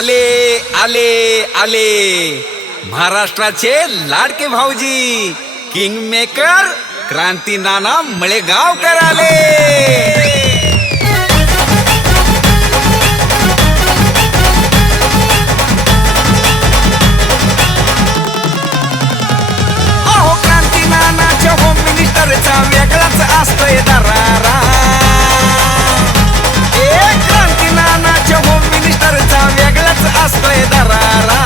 आले आले आले महाराष्ट्राचे लाडके भाऊजी किंग मेकर क्रांती नाना मळेगावकर आले। अहो क्रांती नानाच्या होम मिनिस्टरचा वेगळाच असतोय दरारा। क्रांती नानाच्या होम मिनिस्टरचा वेगळाच असतोय दरारा।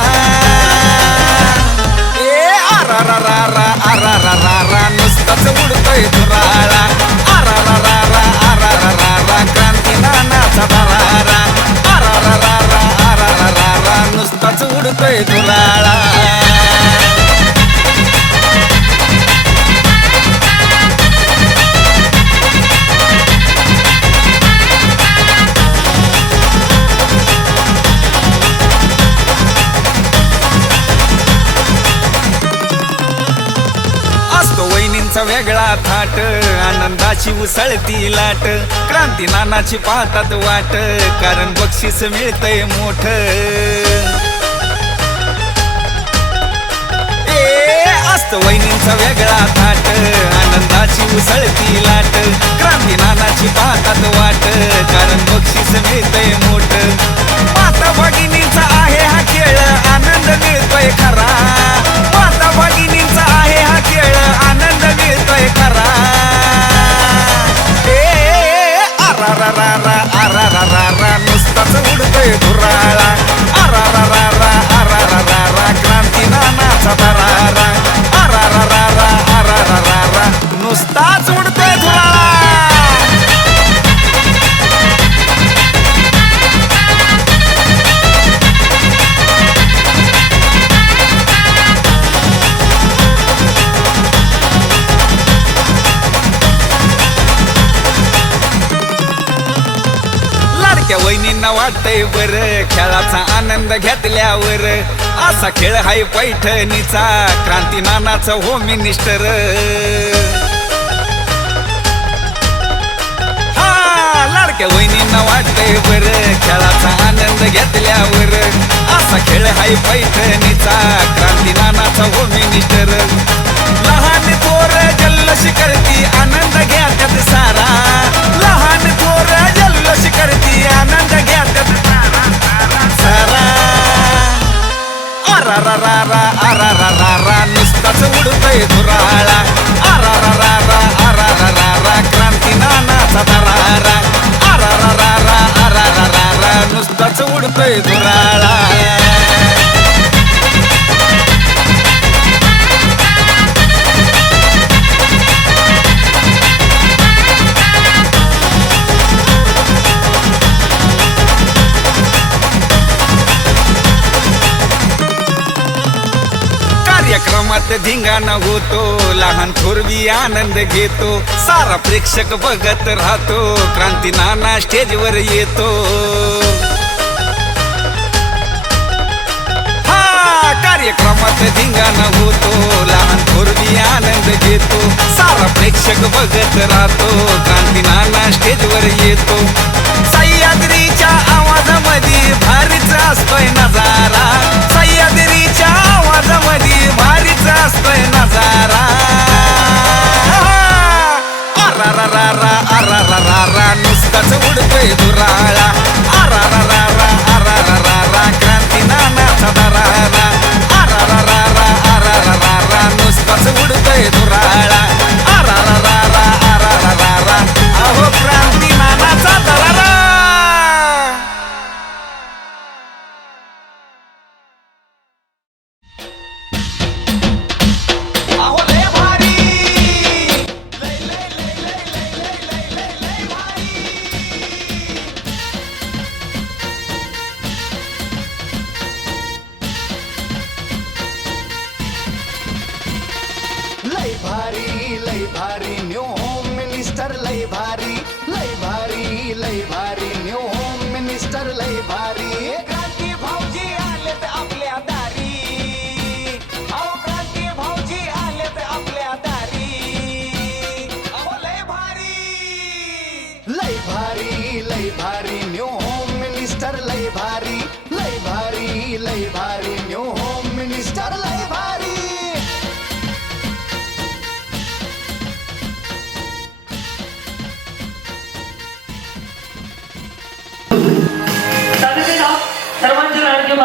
आरारारा नुसताच उडतोय धुराळा। आरारारा क्रांती नानाचा दरारा। आरारारा नुसताच उडतोय धुराळा। वेगळा थाट आनंदाची उसळती लाट। क्रांती नानाची पाहतात वाट कारण बक्षीस मिळतंय मोठ। असतो वहिनींचा वेगळा थाट आनंदाची उसळती लाट। क्रांती नानाची पाहतात वाट कारण बक्षीस मिळतंय मोठ। माता भगिनींचा आहे हा खेळ आनंद मिळतोय खरा। माता भगिनींचा आहे हा खेळ आनंद मिळतोय खरा। आरारारा नुसताच उडतोय धुराळा। आरारारा क्रांती नानाचा दरारा। आरारारा नुसताच उडतोय धुराळा। वहिनींना वाटतंय बर खेळाचा आनंद घेतल्यावर। असा खेळ हाय पैठणीचा क्रांती नानाचा होम मिनिस्टर। लाडक्या वहिनींना वाटतंय बर खेळाचा आनंद घेतल्यावर। असा खेळ हाय पैठणीचा क्रांती नानाचा होम मिनिस्टर। लहान थोर जल्लोष करती आनंद घ्यात्यात सारा। लहान थोर जल्लोष करती आनंद घ्यात्यात सारा। आरारारा नुसताच उडतोय धुराळा। आरारारा क्रांती नानाचा दरारा। आरारारा नुसताच उडतोय धुराळा। कार्यक्रमात धिंगाणा होतो लहान थोरवी आनंद घेतो। सारा प्रेक्षक बघत राहतो क्रांती नाना स्टेजवर येतो। कार्यक्रमात धिंगाणा होतो लहान थोरवी आनंद घेतो। सारा प्रेक्षक बघत राहतो क्रांती नाना स्टेजवर येतो। सह्याद्रीच्या आवाजामध्ये भारीच असतोय नजारा। सह्याद्रीच्या आवाजामध्ये भारीच असतोय नजारा। आरारारा नुसताच उडतोय धुराळा। आरारारा क्रांती नानाचा दरारा। आरारारा नुसताच उडतोय धुराळा। आरारारा अहो क्रांती नानाचा दरारा। लय भारी न्यू होम मिनिस्टर लय भारी। लय भारी न्यू होम मिनिस्टर लय भारी। क्रांती भाऊजी आलेत आपल्या दारी। अहो क्रांती भाऊजी आलेत आपल्या दारी। अहो लय भारी लय भारी न्यू होम मिनिस्टर लय भारी। लय भारी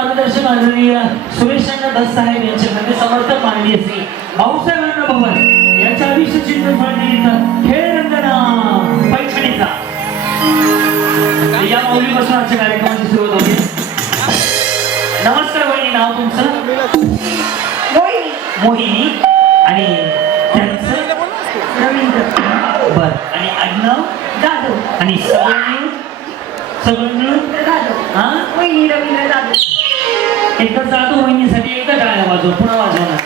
मार्गदर्शक आदरणीय सुरेशांना दस साहेब यांचे खाते समर्थक माननीय श्री भाऊसाहेबांना भवन यांच्या आयुष्य चिंतन फळनिमित्त खेळ रंगना पैठणीचा या मौलीपासून आजच्या कार्यक्रमाची सुरुवात होते. नमस्कार वहिनी, नाव तुमचं? मोहिनी. आणि त्यांचं रवींद्र बर. आणि आडनाव जाधव. आणि सगळं मिळून जाधव. हा वहिनी रवींद्र जाधव. एकदा जातो वहिनीसाठी एकदा टाळ्या वाजव, पुन्हा वाजवणार.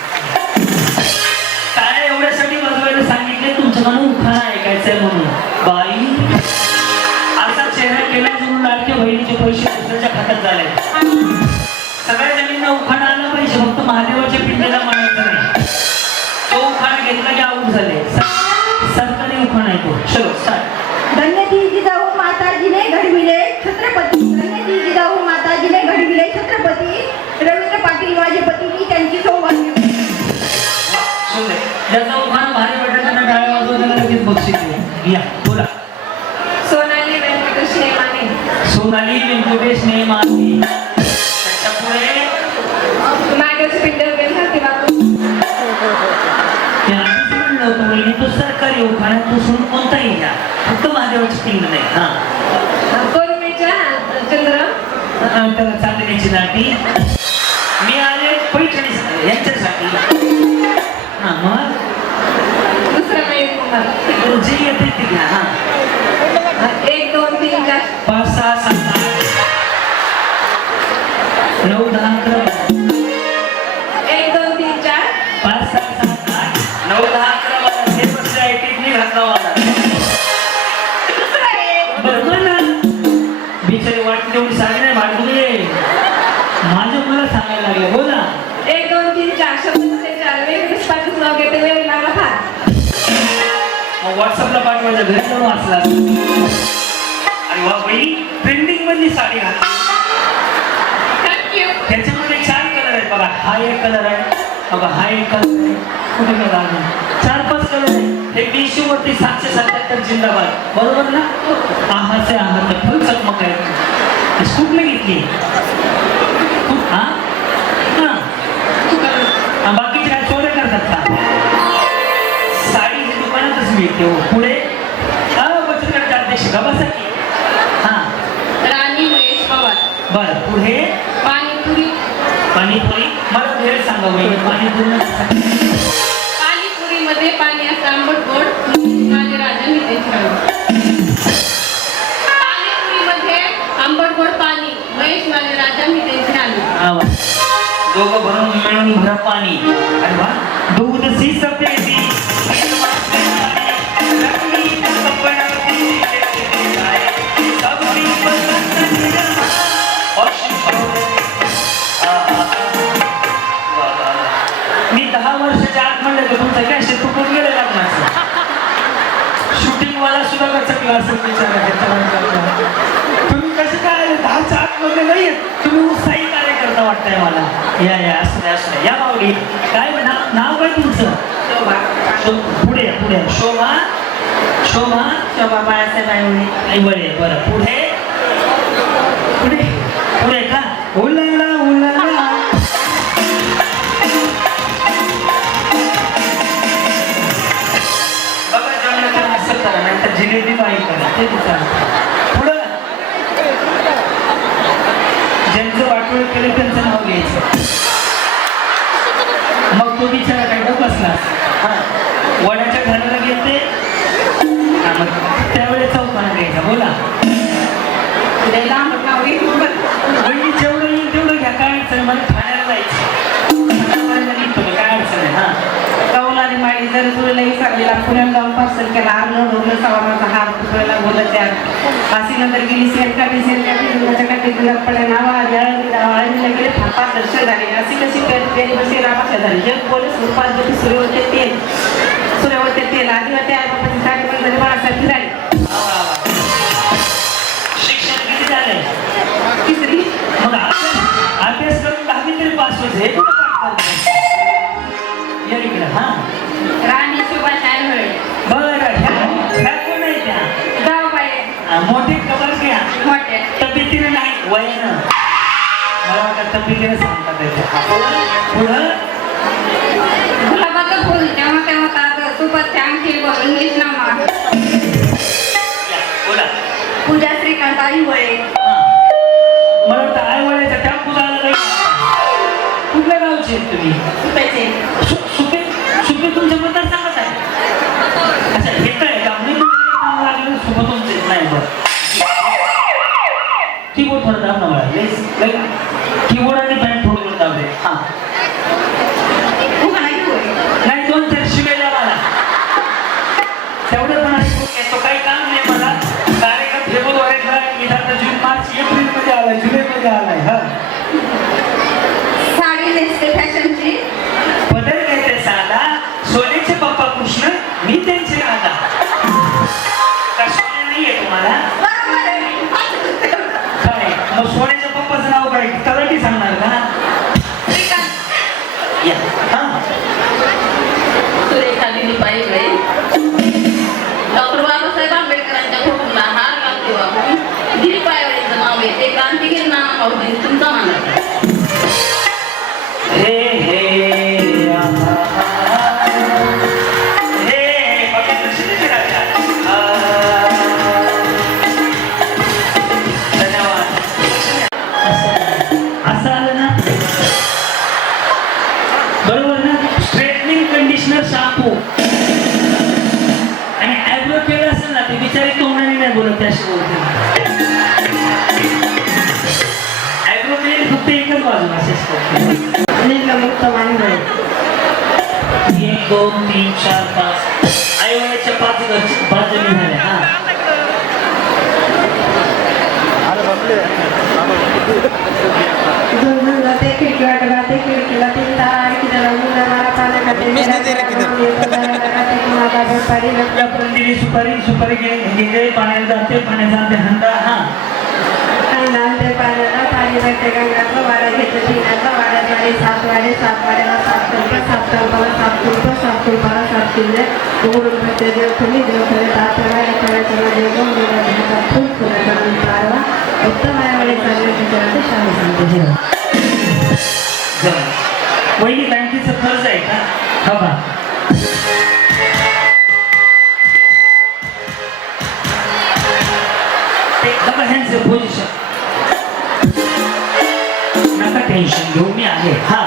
टाळ्या एवढ्यासाठी वाजवायला सांगितले तुमच्याकडून उखाणा ऐकायचंय म्हणून. बाई असा चेहरा केला म्हणून लाडक्या बहिणीचे पैसे दुसऱ्याच्या खात्यात झाले. सगळ्या जणींना उखाणा आला पाहिजे, फक्त महादेवाच्या पिंडीला मानायचं नाही. तो उखाणा घेतला की आऊट झाले. सरकारी उखाणा आहे तो. चलो स्टार्ट. धन्य ती जिजाऊ माताजीने घडविले छत्रपती. धन्य ती जिजाऊ माताजीने घडविले छत्रपती. रवींद्र पाटील माझे पती, मी त्यांची सौभाग्य. ज्याचा उखाणा भारी वाटत त्यांना टाळ्या वाजवा, त्याला लगेच बक्षीस देऊ. या बोला. सोनाली व्यंकटेश नेमाने. सोनाली व्यंकटेश नेमाने. त्याच्या पुढे मागच पिंडर हाती वाकून. तो सरकारी उखाणा तो सोडून कोणताही घ्या, फक्त महादेवाची पिंड नाही. हा कोरमेच्या चंद्र. त्याला चांदण्याची नाटी. मी आले पैठणी यांच्यासाठी. हा मग दुसरा मयूर कुमार. जे येते ते घ्या. हा 1 2 3 4 5 6 7 8 9 10 11 1 2 3 4 5 6 7 8 9 10 11 हे बसले आहे टिकली घातला वाला. दुसरा आहे. बरं म्हणा बिचारी वाटली तेवढी साडी नाही भाडकुले. माझं मला सांगायला लागलं. बोला. 1 2 3 4 शब्दाचे 4 वेगवेगळे स्पाइस नाव घेते वेळ लागला फार. मग व्हॉट्सअपला पाठवायचं, घरी जाऊन वाचला. अरे वा बाई, ट्रेंडिंग मधली साडी घातली. थँक्यू. त्याच्यामध्ये 4 कलर आहेत बघा. हा एक कलर आहे बघा, हा एक कलर आहे. कुठे कलर अजून 4-5 कलर आहे. हे टिश्यू वरती 777 जिंदाबाद. बरोबर ना? आहाचे आहात फुल चकमक आहे. कुठलं घेतली? हा हा बाकीचे काय चोऱ्या करतात का? साडी ही दुकानातच मिळते. हो पुढे बचत गटाचे अध्यक्ष गावासाठी. हा राणी महेश पवार. बर. पुढे पाणीपुरी. पाणीपुरी. मला भेळ सांगा वहिनी. पाणीपुरी पाणीपुरीमध्ये पाणी असं आंबट गोड. माझे राजा मी पाणीपुरीमध्ये आंबट गोड पाणी. महेश माझे राजा मी त्यांचे आलू. दोघं भरून मिळून भरा पाणी. अरे वा. दूध सी सफेदी मी 10 वर्षाच्या आत म्हणलं की तुमचं कॅशेट तुटून गेलं लागणार. शूटिंग वाला सुद्धा कचकला असेल बिचारा. तुम्ही कसं काय 10च्या आतमध्ये नाही आहेत? तुम्ही उत्साही कार्यकर्ता वाटतंय मला. या या असं नाही, असं नाही. या माऊली काय नाव काय तुमचं? पुढे पुढे शोभा. शोभा शोभा बाळासाहेब आईवडे. बरे. बरं पुढे पुढे पुढे का? उलाला उलाला. बघा जेवण असं करा, नाही तर जिलेबी बाई करा. ते विचार. पुढं ज्यांचं वाटोळ केलं त्यांचं नाव घ्यायचं. मग तो बिचारा काय बसला. हा वड्याच्या घराला गेलते. मग त्यावेळेस चौकाना घ्यायचा. बोला. वहिनी जेवढं येईल तेवढं घ्या. काय अडचण आहे? मला ठाण्याला जायचं. निघतो मी, काय अडचण आहे? हा कौलारी माळी जर तुला विचारलेला पुण्याला जाऊन पार्सल केला. आरलं ढोललं सवाराचा हार तुला बोलत त्या फाशी नंतर गेली सेरकाटी दुधाच्या काठी दुधात पडल्या नावा आळंदीला गेले थापा दर्शन झाले. अशी कशी पेरी बसी रामाशा झाली. जग बोले सुरपादती सूर्यवते तेल. सूर्यवते तेल आदिवासी आई बापाची साडी पण झाली बाळासाहेब झाली. शिक्षण किती झालंय? 3री. मग अभ्यास करून 10वी तरी पास होते. या इकडे. हा राणी सुभाष आईवडे. बरं. ह्या कोण आहे त्या? गाव बाई मोठे कबर घ्या. मोठे तब्येतीने नाही, वयानं. मला वाटतं तब्येतीने सांगतात येते. पुढं गुलाबाचं फुल तेव्हा तेव्हा ताजं तुपात अंगठी बघ इंग्लिश नाव माग या, बोला. पूजा श्रीकांत आईवळे हा. मला वाटतं आई वळायचं त्या पुजाला काही कुठल्या गावचे आहेत तुम्ही? सुपाचे सुपे सुपे तुमच्या मतदार सांगत आहे. अच्छा हे काय का मी लागलं सोबत तुमचे नाही बरं कीबोर्ड थोडं दाब ना मला कीबोर्ड आणि पॅन्ट थोडं दाब दे. हा नाही 2-4 शिवायला मला तेवढं पण तो काही काम नाही मला. कार्यक्रम फेब्रुवारीला विधान जून मार्च एप्रिल मध्ये आलाय जुलै मध्ये आलाय. हा साडी नेसते फॅशनची बदल घेते साधा सोन्याचे पप्पा कृष्ण मी त्यांचे राधा का सोने नाहीये तुम्हाला काय मग सोन्याच्या पप्पाचं नाव काय तलाठी सांगणार का? या हा सुरेखा दिलीप आईवळे डॉक्टर बाबासाहेब आंबेडकरांच्या फोटोला हार घालते वापरून दिलीप आईवळेचं नाव येते क्रांतिगिरी नाना भाऊजी तुमचा मानत हे हे आहा. हे बघा कशी दिसते राजा. धन्यवाद. असं आलं ना बरोबर ना. स्ट्रेटनिंग कंडिशनर शॅम्पू आणि ॲब्रो केलं असेल ना ते बिचारी तोंडाने नाही बोलत त्याशी बोलते. ॲब्रो केलेली फक्त एकच बाजू असेच करते. मुक्त मांडळे 1 2 3 4 5 आईवडिलाच्या 5 जणी झाल्या. हा ते खिडकी वाट गाते खिडकीला 3 तारा आणखी त्याला मुलं मारा पाण्या खाते या पंदिरी सुपारी घे पाण्याला जाते पाण्यात जाते हंडा. हा नांदे पाण्याला पाणी भरते गंगातलं वाड्या घेते पिण्यातलं वाड्यात वाडी 7 वाड्याला 7 तुरपा 7 तळपाला 7 तुरपाला 7 किल्ले उघडून भरते देवखुली तातवाड्या करायचं देव फुल फुलाचा पारवा उत्तम आयावडे चालले शाही सांगते जेवण वहिनी बँकेचं कर्ज आहे का? हा बा ते बघा ह्यांचं पोझिशन नका टेन्शन घेऊ मी आहे. हा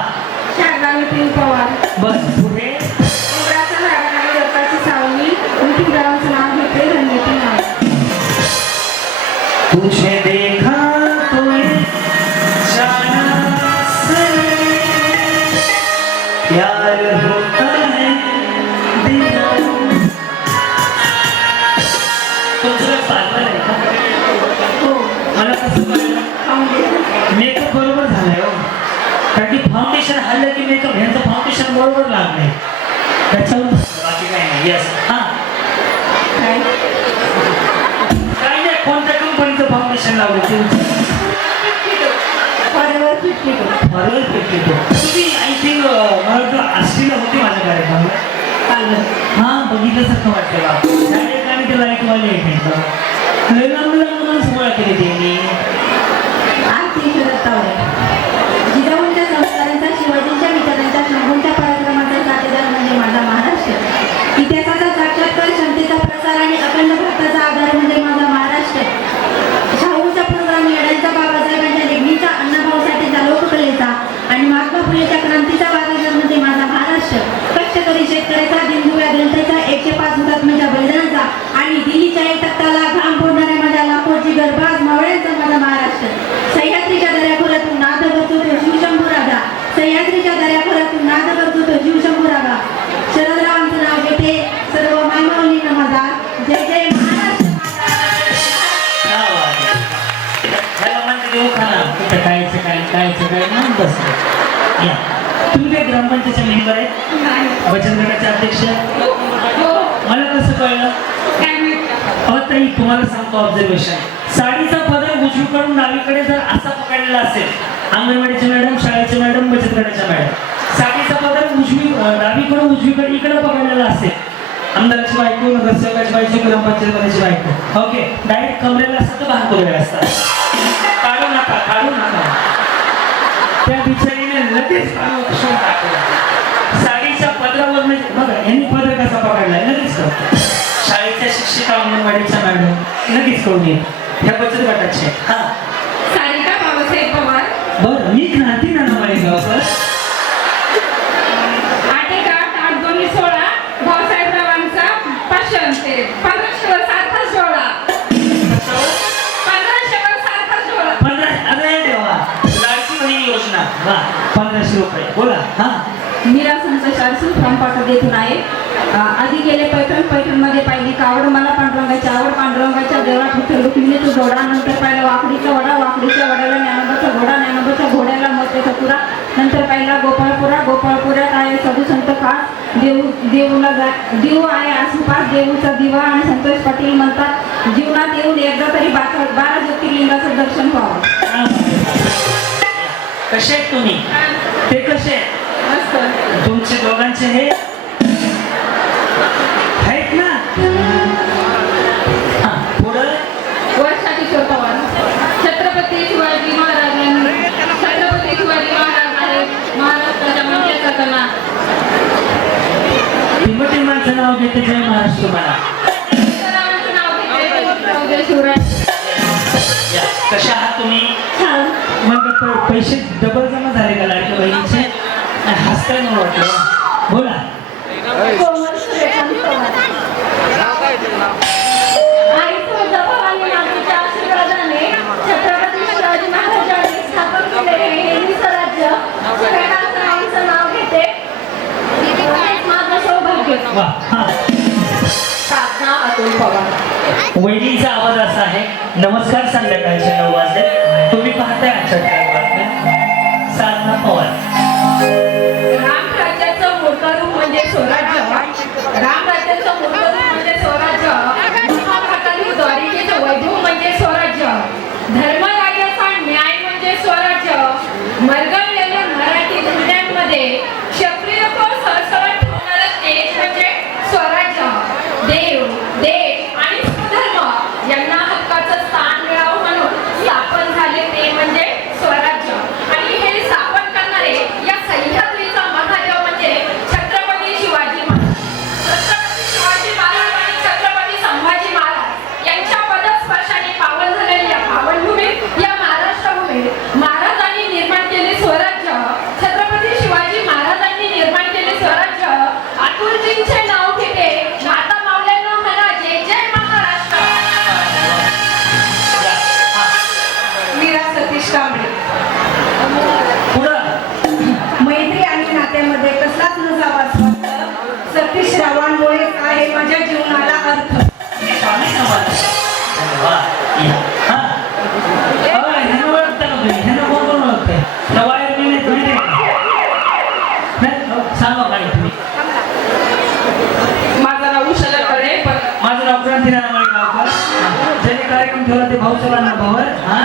शागावी पिंक पवार बस पुढे उमराच्या झाडाखाली दत्ताची सावली उलटी गावाचं नाव घेते धन्यती नाव तुझे देखा तो जाना से प्यार होता है दिलों. तुमचं पार्लर आहे का? हो मला कसं कळलं? मेकअप बरोबर झालाय हो. कारण की फाउंडेशन हल्लं की मेकअप ह्यांचं फाउंडेशन बरोबर लागलंय त्याच्यावर बाकी काय नाही. येस हा काय काही नाही कोणत्या कंपनीचं फाउंडेशन लावलं तुमचं फॉरेवर 52 बरोबर 52 तुम्ही आय थिंक मला वाटतं आष्टीला होती माझ्या कार्यक्रमाला चांगलं हा बघितल्यासारखं वाटतं बा त्या ठिकाणी ते लाईटवाले आहेत लय लांब माणसं गोळा केली त्यांनी. आरती दत्तावरे जिजाऊंच्या संस्कारांचा शिवाजींच्या विचारांच्या शंभूंच्या पराक्रमाचा साथीदार म्हणजे माझा महाराष्ट्र. इतिहासाचा साक्षात्कार क्षमतेचा प्रसार आणि अखंड भारताचा आधार म्हणजे माझा महाराष्ट्र. शाहूचा प्रोग्राम येण्याचा बाबासाहेबांच्या लेखणीचा अण्णाभाऊसाठीचा लोककलेचा आणि महात्मा फुलेच्या क्रांतीचा वारसा म्हणजे माझा महाराष्ट्र. कष्टकरी शेतकऱ्याचा दिनदुबळ्या जनतेचा 105 हुतात्म्याच्या बलिदानाचा आणि दिल्लीच्या एक तख्ताला घाम फोडणाऱ्या माझ्या लाखोची गरबाज मावळ्यांचा माझा महाराष्ट्र. सह्याद्रीच्या दऱ्याखोऱ्यातून नाद करतो तो शिवशंभू राजा. सह्याद्रीच्या दऱ्याखोऱ्यातून नाद करतो तो शिवशंभू राजा. शरदरावांचं नाव घेते सर्व मायमाऊलींना माझा जय जय महाराष्ट्र. ह्याला म्हणते देवखाना कुठं कायचं काय म्हणून बसलं. या तुम्ही काय ग्रामपंचायतचे मेंबर आहे बचत गटाचे अध्यक्ष. मला कसं कळलं? ताई तुम्हाला सांगतो ऑब्झर्वेशन. साडीचा पदर उजवीकडून डावीकडे जर असा पकडलेला असेल अंगणवाडीचे मॅडम शाळेचे मॅडम बचत गटाच्या मॅडम साडीचा पदर डावीकडून उजवीकडे इकडे पकडलेला असेल आमदाराची बायको नगरसेवकाची बायको ग्रामपंचायतीची बायको ओके डायरेक्ट कमरेला असतात तर बाहेर करूया असतात. काढू नका त्या बिचारीने लगेच पाणी उपसून टाकलं. साडीच्या पदरावर बघा यांनी पदर कसा पकडलाय लगेच कळतो. शाळेच्या शिक्षिका अंगणवाडीच्या मॅडम लगेच कळून येईल. ह्या बचत गटाचे आहेत. हा सारिका बाबासाहेब पवार, बरं मी क्रांती नानामाळे गावकर. 8/1/2016 भाऊसाहेबरावांचा 1500 वर सारखा सोहळा. 1500 वर सारखा सोहळा. 15 अरे देवा लाडकी बहीण योजना. वा 1500 रुपये बोला. हा मीरा संतोष अरसूल फ्रॉम पाटोद येथून आहे. आधी गेले पैठणमध्ये पाहिली कावड मला पांडुरंगाची आवड. पांडुरंगाच्या देवळात विठ्ठल रुक्मिणी तू जोडा. नंतर पाहिला वाकडीचा वडा. वाकडीच्या वड्याला ज्ञानोबाचा घोडा. ज्ञानोबाच्या घोड्याला मोत्याचा पुरा. नंतर पाहिला गोपाळपुरा. गोपाळपुऱ्यात आहे साधू संत खास. देऊ आहे आसपास देऊचा दिवा. आणि संतोष पाटील म्हणतात जीवनात येऊन एकदा तरी 12 ज्योतिर्लिंगाचं दर्शन व्हावं. कसे आहेत तुम्ही? ते कसे आहेत? तुमचे दोघांचे हे आहेत ना? हा पुढं वर्षा किशोर पवार. छत्रपती शिवाजी महाराजांनी छत्रपती शिवाजी महाराज आहे महाराष्ट्राच्या मंत्र्याचा कणा. टिंबटिंबाचं नाव घेते जय महाराष्ट्र म्हणा. रामाचं नाव घेते शिवराज. या, कशा आहात तुम्ही? छान. मग पैसे डबल जमा झाले का लाडक्या बहिणीचे? हसताय मला वाटलं. बोला. कोमल सूर्यकांत पवार. आईचं जपा आणि नातीच्या आशीर्वादाने छत्रपती शिवाजी महाराजांनी स्थापन केलेले हे हिंदवी स्वराज्य सूर्यकांतरावांचं नाव घेते. हेच माझं सौभाग्य. वा हा साधना अतुल पवार. वहिनीचा आवाज असा आहे. नमस्कार संध्याकाळचे 9 वाजले. तुम्ही पाहताय आजच्या बातम्या. साधना पवार. रामराज्याचं मोठं रूप म्हणजे स्वराज्य. रामराज्याचं मोठं रूप म्हणजे स्वराज्य. महाभारतातील द्वारिकेचं वैभव म्हणजे स्वराज्य. धर्मराज्याचा न्याय म्हणजे स्वराज्य. मरगळलेल्या मराठी धुंड्यांमध्ये क्षत्रिय सळसळत ठेवणारं देश म्हणजे स्वराज्य. देव देश आणि धर्म यांना हक्काचं स्थान मिळावं म्हणून स्थापन झाले ते म्हणजे स्वराज्य. आणि हे स्थापन करणारे या सह्याद्रीचा महादेव म्हणजे छत्रपती शिवाजी महाराज. छत्रपती शिवाजी महाराज आणि छत्रपती संभाजी महाराज यांच्या पदस्पर्शाने पावन झालेली या पावनभूमीत या महाराष्ट्रभूमीत महाराजांनी निर्माण केले स्वराज्य. छत्रपती शिवाजी महाराजांनी निर्माण केले स्वराज्य. अतुलजींचे नाव घेते माता मावल्यांना म्हणा जय जय महाराष्ट्र. मीरा सतीश कांबळे. पुढं मैत्री आणि नात्यामध्ये कसलाच नसावा स्पर्ध. सतीश रावांमुळे आहे माझ्या जीवनाला अर्थ. स्वामी समाज. वा या. हा अरे ह्यानं ओळखता का तुम्ही? ह्यानं कोण ओळखतंय? नवायर मी नाही तुम्ही नाही. सांगा काय तुम्ही? माझं नाव उषा कडे. माझं नाव क्रांती नानामाळे गावकर. ज्याने कार्यक्रम ठेवला ते भाऊसाहेबांना भावर. हा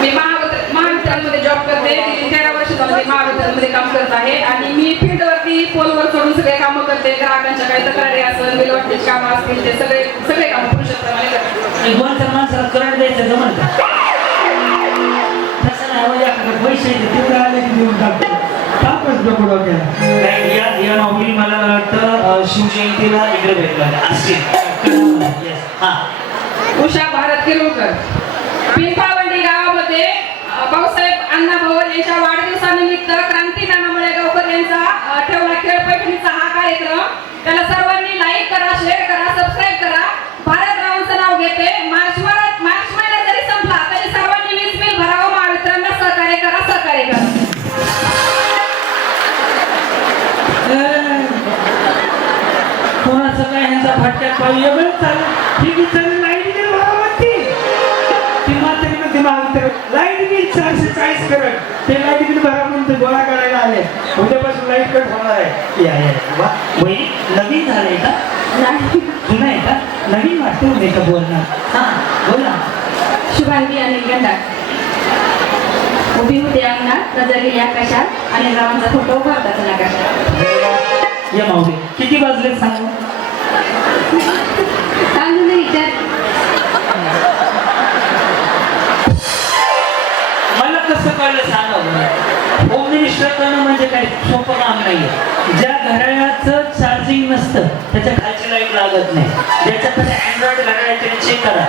मी महावितरणमध्ये जॉब करते. 13 वर्ष झाली महावितरणमध्ये काम करत आहे. आणि मी फील्डवरती पोलवर चढून सगळे कामं करते. ग्राहकांच्या काही तक्रारी असेल विलवाटणीची कामं असतील ते सगळे कामं पुरुषाप्रमाणे करते. 2-4 माणसाला करंट द्यायचं जमलं का? तसं नाही म्हणजे आपल्याकडे पैसे येते तेवढं आले की देऊन टाकतो. टाकच डोकं डोक्याला. या माऊली मला वाटतं शिवजयंतीला इकडे भेटला असतील. हा उषा भारत किरोळकर. पिंपावंडी गावामध्ये भाऊसाहेब अण्णा भवन यांच्या वाढदिवसानिमित्त क्रांती नानामाळे गावकर यांचा ठेवला खेळ पैठणीचा हा कार्यक्रम. त्याला सर्वांनी लाईक करा, शेअर करा, सबस्क्राईब करा. भारतरावांचं नाव घेते. मार्च महिना जरी संपला तरी सर्वांनी वीज बिल भरावं. महावितरणला सहकार्य करा, सहकार्य करा. कोणाचं काय ह्यांचा फटक्यात पाहिजे वेगळं चालू. ठीक आहे चालेल. लाईट बिल भरावं म्हणते ती मात्र म्हणते महावितरण. लाईट बिल 440 करत. ते लाईट बिल भरा म्हणून ते गोळा करायला आले. उद्यापासून लाईट कट होणार आहे. या या वा वही नवीन झालंय का? जुनं आहे का? नवीन वाटतं नाही का बोलणं? हा बोला. शुभांगी अनिल गंडा. उभी होती अंगणात रजलेली आकाशात. आणि रावांचा फोटो उभा होता त्या आकाशात. या माऊली किती वाजले सांगू? सांगून विचार. मला कसं कळलं सांगा. काम नाहीये. ज्या घड्याळाचं चार्जिंग नसतं त्याच्या खालची लाईट लागत नाही. ज्याच्याकडे अँड्रॉइड घड्याळ आहे त्याने चेक करा,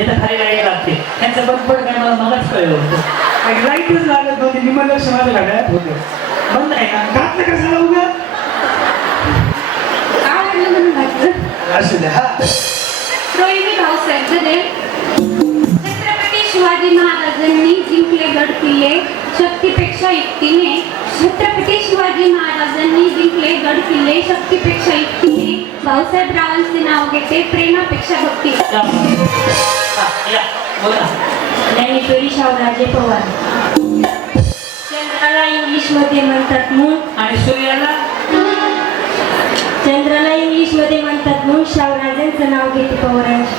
इथं खाली लाईट लागते. त्यांचं बंद काय मला मलाच कळलं होतं. लाईटच लागत नव्हती. निम्म लक्ष माझ्या घड्याळात होतं. बंद आहे ना, घातलं कशाला उगा आवडलं म्हणून घातलं. असू द्या. हा रोहिणी भाऊसाहेब जरे छत्रपती शिवाजी महाराजांनी जिंकले गड किल्ले शक्तीपेक्षा युक्तीने. छत्रपती शिवाजी महाराजांनी जिंकले गड किल्ले शक्तीपेक्षा युक्तीने. भाऊसाहेबरावांचे नाव घेते प्रेमापेक्षा भक्ती. या बोला. ज्ञानेश्वरी शाहूराजे पवार. चंद्राला इंग्लिश मध्ये म्हणतात मून आणि सूर्याला चंद्राला इंग्लिश मध्ये म्हणतात मून. शाहूराजांचं नाव घेते पवारांची.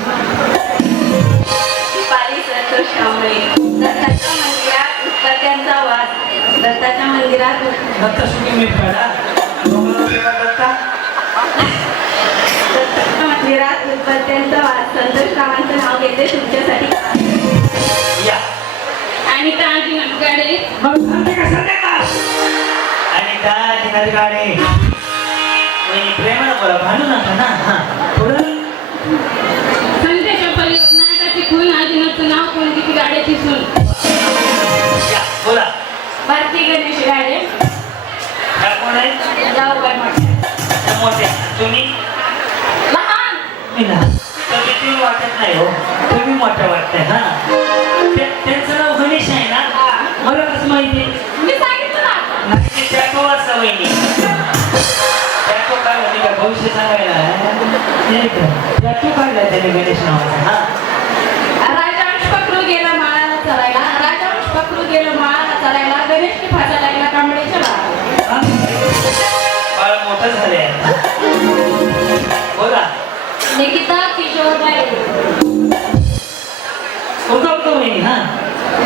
दीपाली संतोष कांबळे. दत्ताच्या मंदिरात उत्पत्त्यांचा वास. दत्ताच्या मंदिरात दत्ता शूटिंग मी काढा दत्ता दत्ताच्या मंदिरात उत्पत्त्यांचा वास. संतोष रावांचं नाव घेते तुमच्यासाठी. या आणि काळजी गाडे मग सांगते का सांगते का आणि काय दिनारी गाडी प्रेमाला बोला, भांडू नका ना. हा पुढं संदेश नायकाची खून आजीनाचं नाव कोण किती गाड्याची सून. या बोला. भारती गणेश गाडे. काय कोण आहे? जाऊबाई मोठे. त्या मोठ्या तुम्ही लहान. मी ना तुम्ही तुम्ही वाटत नाही हो, तुम्ही मोठं वाटतंय. हा त्यांचं नाव गणेश आहे ना. मला कसं माहिती? मी सांगितलं ना. नाही ते टॅटो वाचता वहिनी. टॅटो काय होती का भविष्य सांगायला? टॅटो काढलाय त्याने गणेश नावाचा. हा राजवंश पकडू गेला माळाला चढायला. राजवंश पकडू गेलं माळाला चढायला. गणेशची फासा लागला कांबळेच्या बाळाला. बाळ मोठं झालंय. बोला. निकिता किशोर गाडे. उठवतो वहिनी. हा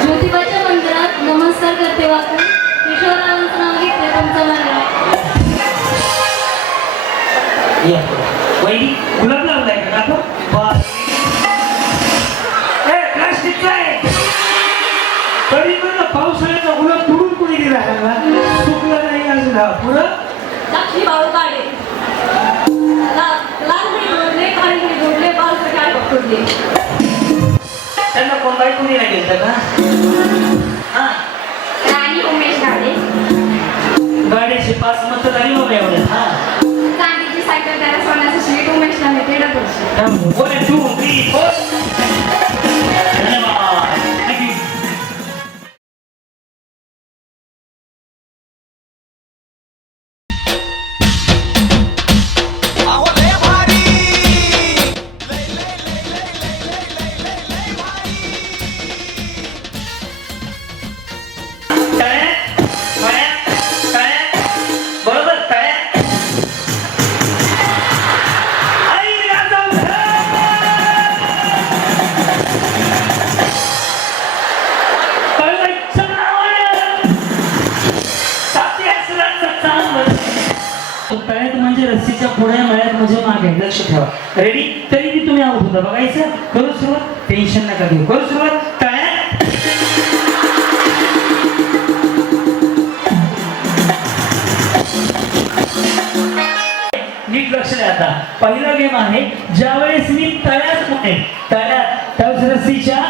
ज्योतिबाच्या मंदिरात नमस्कार करते वाकून. किशोरावांचं नाव घेते तुमचं मंदिरात. या वहिनी गुलाब लावलाय का काका? बस प्लास्टिकचा आहे. तरी पण पावसाळ्याचा गुलाब तुडून कुणी दिला चुकला नाही अजून. हा पुढं लक्ष्मी भाऊ गाडे. लाल गुढी जोडले काळी गुढी जोडले बाल सकाळ पकडले. त्यांना कोण बाई कुणी नाही गेलं का? हा राणी उमेश गाडे. गाडीची 5 मत झाली मग एवढं. हा चांदीची सायकल त्याला सोन्याचं शीट उमेशला मी तेवढं करतो. 1 2 3 4 धन्यवाद. Thank you. अहो लय भारी टाळ्या, टाळ्या, टाळ्या. बरोबर टाळ्या. आई राजा कळवायचं नावानं. साती असराचं चांगलं. तळ्यात म्हणजे रस्सीच्या पुढे मळ्यात म्हणजे मागे. लक्ष ठेवा. रेडी? तरी मी तुम्ही आहोत होता बघायचं. करू सुरुवात. टेन्शन नका घेऊ. करू सुरुवात. तळ्यात नीट लक्ष द्या. आता पहिला गेम आहे. ज्यावेळेस मी तळ्यात म्हणेन तळ्यात त्यावेळेस रस्सीच्या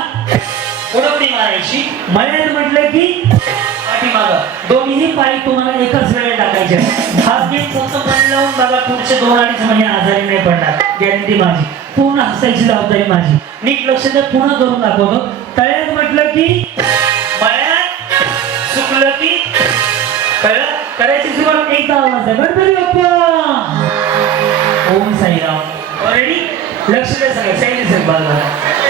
उडवणी मारायची. मळ्यात म्हटलं की पाठीमागं. दोन्ही पाय तुम्हाला एकाच वेळेला टाकायचे. हा गेम फक्त मन लावून बघा. पुढचे 2-2.5 महिने आजारी नाही पडणार. गॅरंटी माझी. पूर्ण हसायची जबाबदारी माझी. नीट लक्ष द्या. पुन्हा करून दाखवतो. तळ्यात म्हटलं की मळ्यात, चुकलं की कळलं. करायची सुरुवात. एकदा आवाज आहे. गणपती बाप्पा. ओम साईराम. ऑलरेडी लक्ष द्या. सगळे साईड बघा.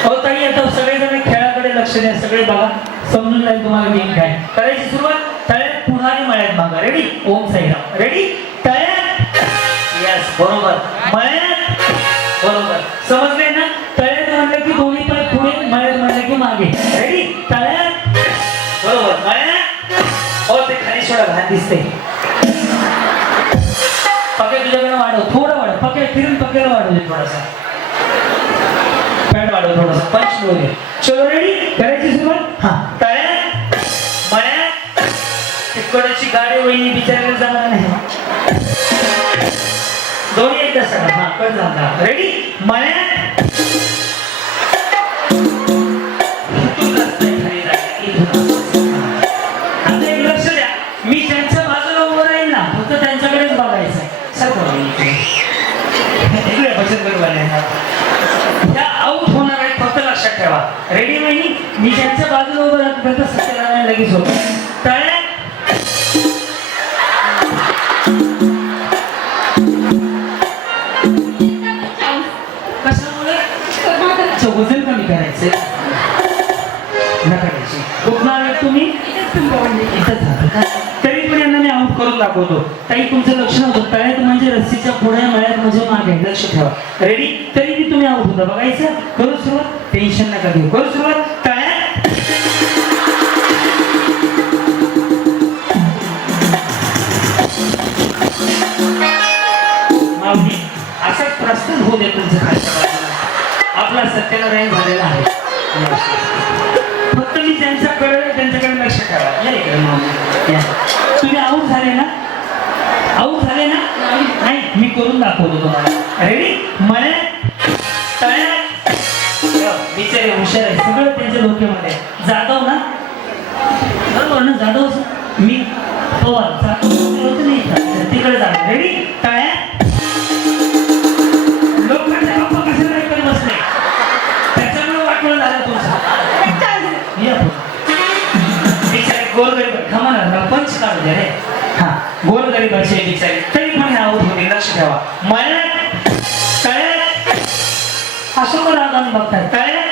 हो ताई आता सगळेजण खेळाकडे लक्ष द्या. सगळे बघा. समजून जाईल तुम्हाला गेम काय. करायची सुरुवात. तळ्यात पुन्हा आणि मळ्यात मागा. रेडी? ओम साईराम. रेडी? तळ्यात. यस बरोबर. मळ्यात. बरोबर. समजले ना? तळ्यात म्हणलं की दोन्ही पाय पुढे, मळ्यात म्हणलं की मागे. रेडी? तळ्यात. बरोबर. मळ्यात. हो ते खाली सोडा. घाण दिसते. पकेट तुझ्याकडे वाढव. थोडं वाढव. पकेट फिरून पकेट वाढव दे थोडासा. पॅड वाढव थोडासा. पंच दे. चलो रेडी? करायची सुरुवात. हा. तळ्यात, मळ्यात, दुसरीकडची गाडी वहिनी बिचारायला जाणार नाही दोन्ही एकदा सगळं हा कट झाला रेडी मळ्यात इथून रस्ता आहे खाली जायला, इथून. आता एक लक्ष द्या मी त्यांच्या बाजूला उभं राहील ना फक्त त्यांच्याकडेच बघायचं सर इकडे बचत करवाले त्या आऊट होणार आहेत फक्त लक्षात ठेवा रेडी वहिनी मी त्यांच्या बाजूला उभं राहतो फक्त सत्यनारायण लगेच होतो तळ्यात वजन कमी करायचं नकारायची कुठणार तुम्ही इथंच राहता का तरी पण यांना मी आऊट करून दाखवतो ताई तुमचं लक्ष नव्हतं तळ्यात म्हणजे रस्सीच्या पुढे मळ्यात म्हणजे मागे लक्ष ठेवा रेडी तरी मी तुम्ही आऊट होता बघायचं करू सुरुवात टेन्शन नका घेऊ करू सुरुवात तळ्यात माऊली असाच प्रस्थान होऊ दे तुमचं खालच्या बाजूला आपला सत्यनारायण झालेला आहे फक्त मी त्यांच्याकडे लक्ष ठेवा या इकडे माऊली या तुम्ही आऊट झाले ना आऊट झाले ना नाही मी करून दाखवतो तुम्हाला रेडी मळ्यात तळ्यात बिचारे हुशार आहे सगळं त्यांच्या डोक्यामध्ये जाधव ना बरोबर ना जाधव मी पवार जाधव नाही तिकडे जाणार रेडी तळ्यात लोकांच्या गप्पा कशाला ऐकत बसले त्याच्यामुळे वाटलं झालं तुमचं बिचारे गोरगरीब खमाना पंच काढू द्या रे हा गोरगरीबाचे बिचारे तरी पण आऊट होते लक्ष ठेवा मळ्यात तळ्यात असं पण रागाने बघतात तळ्यात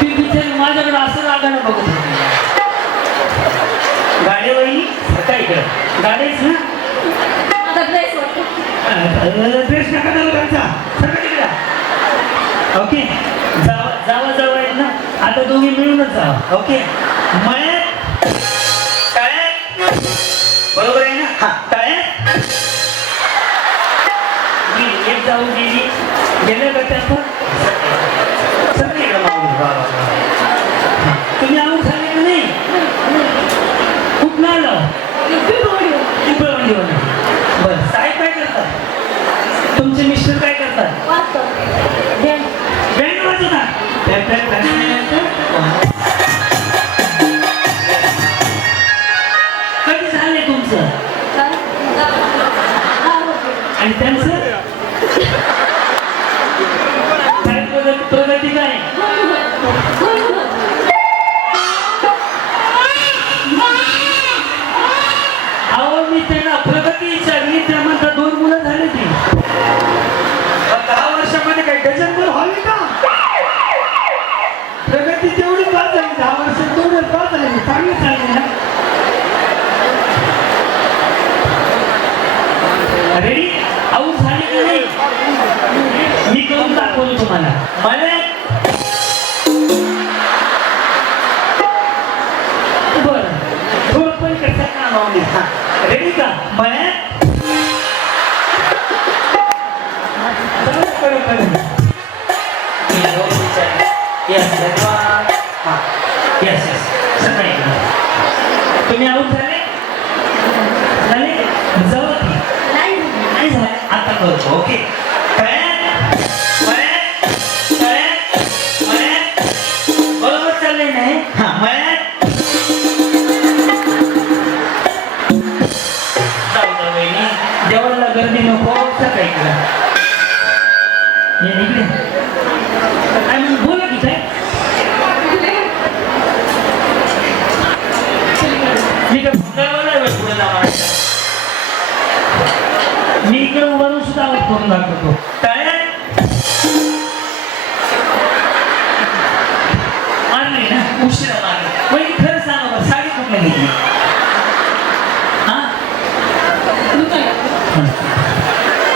ती बिचारी माझ्याकडे असं रागाने बघत होती गाडी वहिनी काय इकडे गाडीच ना ड्रेस नका चालू करायचा सगळं तिकडे ओके जावा आहेत ना आता दोघी मिळूनच जावा ओके मळ्यात तळ्यात बरोबर आहे ना हा तळ्यात मी एक जाऊ गेली गेलं का त्यात तुम्ही आऊट झाले का नाही कुठं आलं बरं साहेब काय करतात तुमचे मिस्टर काय करतात बँड वाजवतात कधी झाले तुमचं आणि त्यांचं काय प्रगती काय अहो मी त्यांना प्रगती विचारली त्या म्हणतात 2 मुलं झाली ती 10 वर्षामध्ये काही डझनभर व्हावी का प्रगती तेवढी पास झाली 10 वर्षात तेवढं पास झाली चांगली चालली ना रेडी आऊट झाली की नाही मी करून दाखवतो तुम्हाला मला बरं थोडं पण कसं का रेडी का मळ्यात तुम्ही आऊट झाले जाऊ नाही झाले आता करतो ओके बरोबर चाललंय नाही हा मळ्यात देवाला गर्दी नको सकाळी इकडे बोला की काय मी काय पुढे जाणार मी इकडे उभारून सुद्धा आवाज करून दाखवतो मारली ना उशिरा मारली वहिनी खरं सांगा बरं साडी कुठला घेतली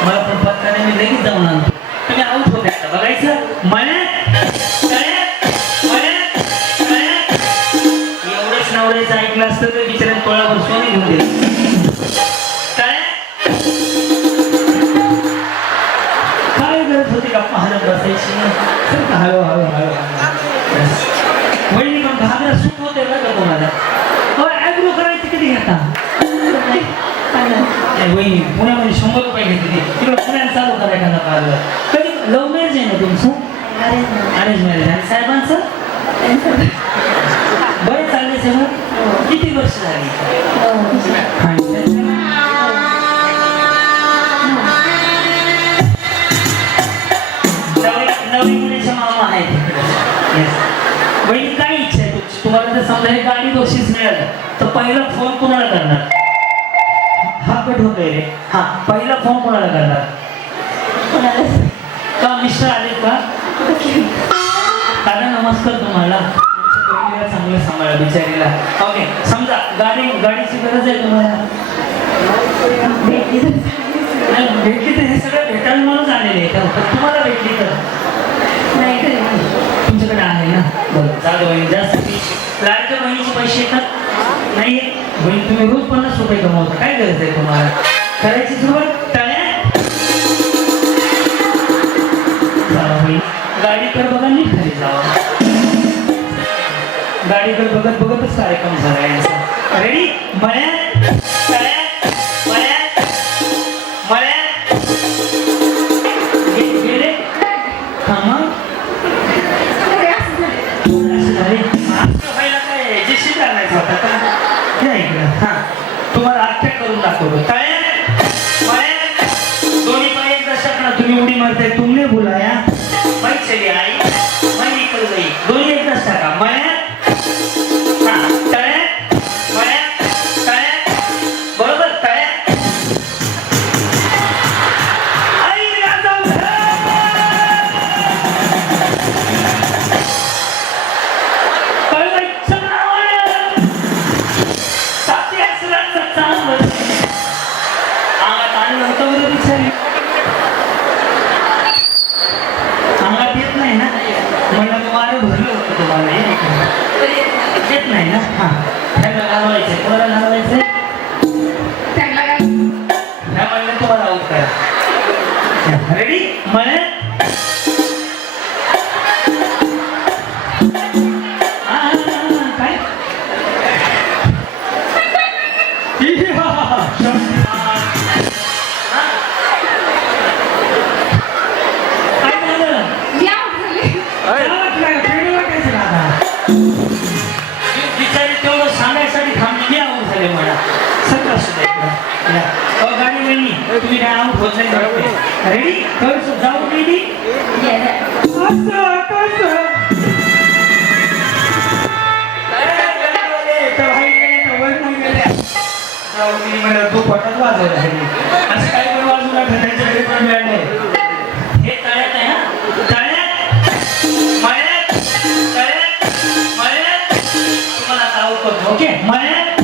मला पण पत्काने मी लगेच जाऊन आणतो तुम्ही आऊट होते आता बघायचं एवढंच नवऱ्याचं ऐकलं असतं तर बिचाऱ्या तोळावर सोने घेऊन दिलं काय गरज होती का पाहणं बसायची हळूहळू होते का तुम्हाला हो ॲग्रो करायची किती घेता नाही वहिनी पुण्यामध्ये 100 रुपये घेतली तिकडे पुण्यात चालू करायला का पाहिलं कधी लव्ह मॅरेज आहे ना तुमचं अरेंज मॅरेज आणि साहेबांचं बरं चाललंय सगळं किती वर्ष झाली नवीन मुलीच्या मामा आहे तिकडे वहिनी काय इच्छा आहे तुमची तुम्हाला जर समजा हे गाडी बक्षीस मिळालं तर पहिला फोन कोणाला करणार हा कट होतोय रे हा पहिला फोन कोणाला करणार का मिस्टर आले का दादा नमस्कार तुम्हाला बहिणीला चांगलं सांभाळा बिचारीला ओके समजा गाडीची गरज आहे तुम्हाला भेटली तर हे सगळं भेटायला म्हणून आलेले आहे का तुम्हाला भेटली तर तुमच्याकडे आहे ना बरं चालू बहिणी जास्त लाडक्या बहिणीचे पैसे येतात नाही बहीण तुम्ही रोज 50 रुपये कमवता काय गरज आहे तुम्हाला करायची सुरुवात टाळ्या गाडीकडे बघा नीट खाली जावा गाडीकडे बघत बघतच कार्यक्रम झाला यांचा रेडी मळ्यात टाळ्या मळ्यात मळ्यात गेले हा मग तुम्हाला आख्या करून दाखवतो दोन्ही पाय एकदा शकणार तुम्ही उडी मारताय तुमने बुलाया मैं चली आई मैं निकल गई दोन्ही एकदाच टाका मळ्यात तळ्यात मळ्यात तळ्यात बरोबर तळ्यात अंगात येत नाही ना म्हणलं वारं भरलं होतं तुम्हाला येत नाही ना हा त्यांना घालवायचंय कोणाला घालवायचंय ह्या म्हणलं तुम्हाला आऊट करा रेडी म्हणे काय बिचारी तेवढं सांगायसाठी थांबली आऊट झाले मला सगळं सुद्धा गाडी वेळी तुम्ही काय आऊट होत नाही रेडी जाऊ रेडी तू पटत वाजवला असं काही पण वाजू लागलं त्यांच्याकडे पण मिळालंय हे तळ्यात आहे हा तळ्यात मळ्यात तळ्यात मळ्यात तुम्हाला आऊट करतो ओके मळ्यात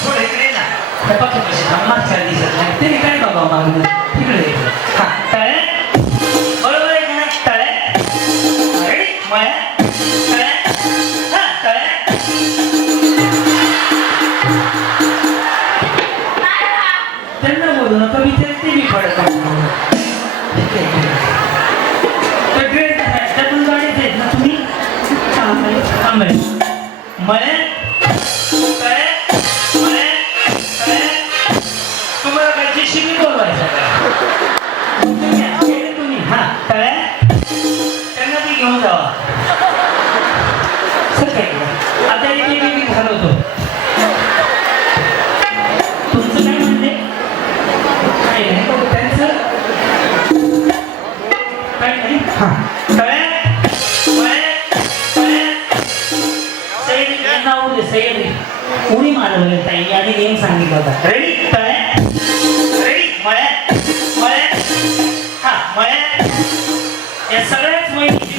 थोडं इकडे ना त्या पक्षापाशी मागच्या दिसत नाही तरी काय बघा मागणं तिकडे हा तळ्यात बरोबर आहे का नाही तळ्यात रेडी मळ्यात त्यांना बोलू नका विचार ते मी पडत ड्रेस त्यातून गाडीच आहेत ना तुम्ही थांबले मळ्यात तुम्हाला काय जेसीबी बोलवायचं का तुम्ही हा तळ्यात त्यांना ती घेऊन जावा सर काय आता मी घालवतो तुमचं काय म्हणते त्यांचं काय नाही हा सैयद उडी मारवले ताई आणि गेम सांगितलं होता रेडी तळ्यात रेडी मळ्यात मळ्यात हा मळ्यात या सगळ्याच माहिती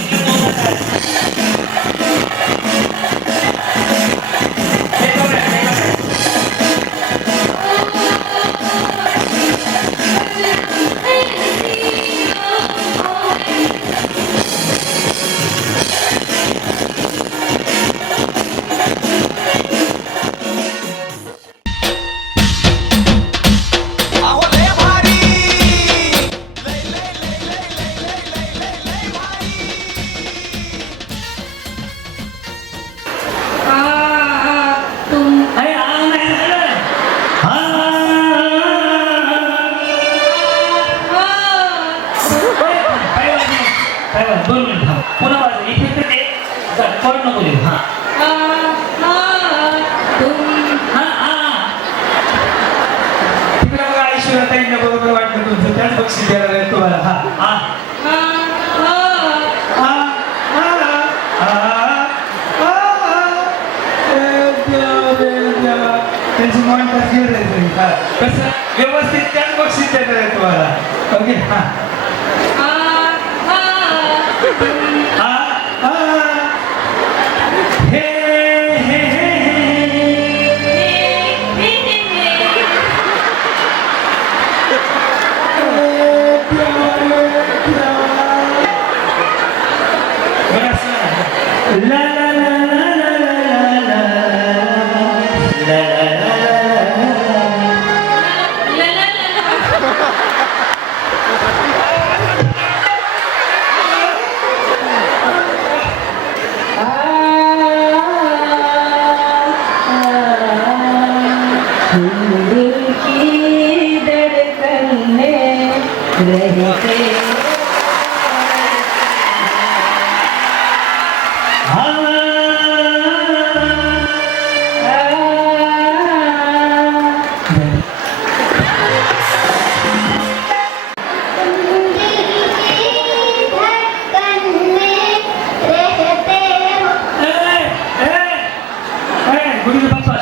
अहो लय भारी लय लय लय लय लय लय लय लय काय बरं 2 मिनिट थांब पुन्हा वाजव इफेक्ट दे कॉल नको देऊ हा तिकडे बघा ऐश्वर्याताईंना बरोबर वाटलं तुमचं त्याच बक्षीस देणार आहे तुम्हाला हा हा त्यांची मन कसं व्यवस्थित त्याच बक्षीस देणार आहे तुम्हाला ओके हा La la la la la la la la la la दिल की धड़कन में रहते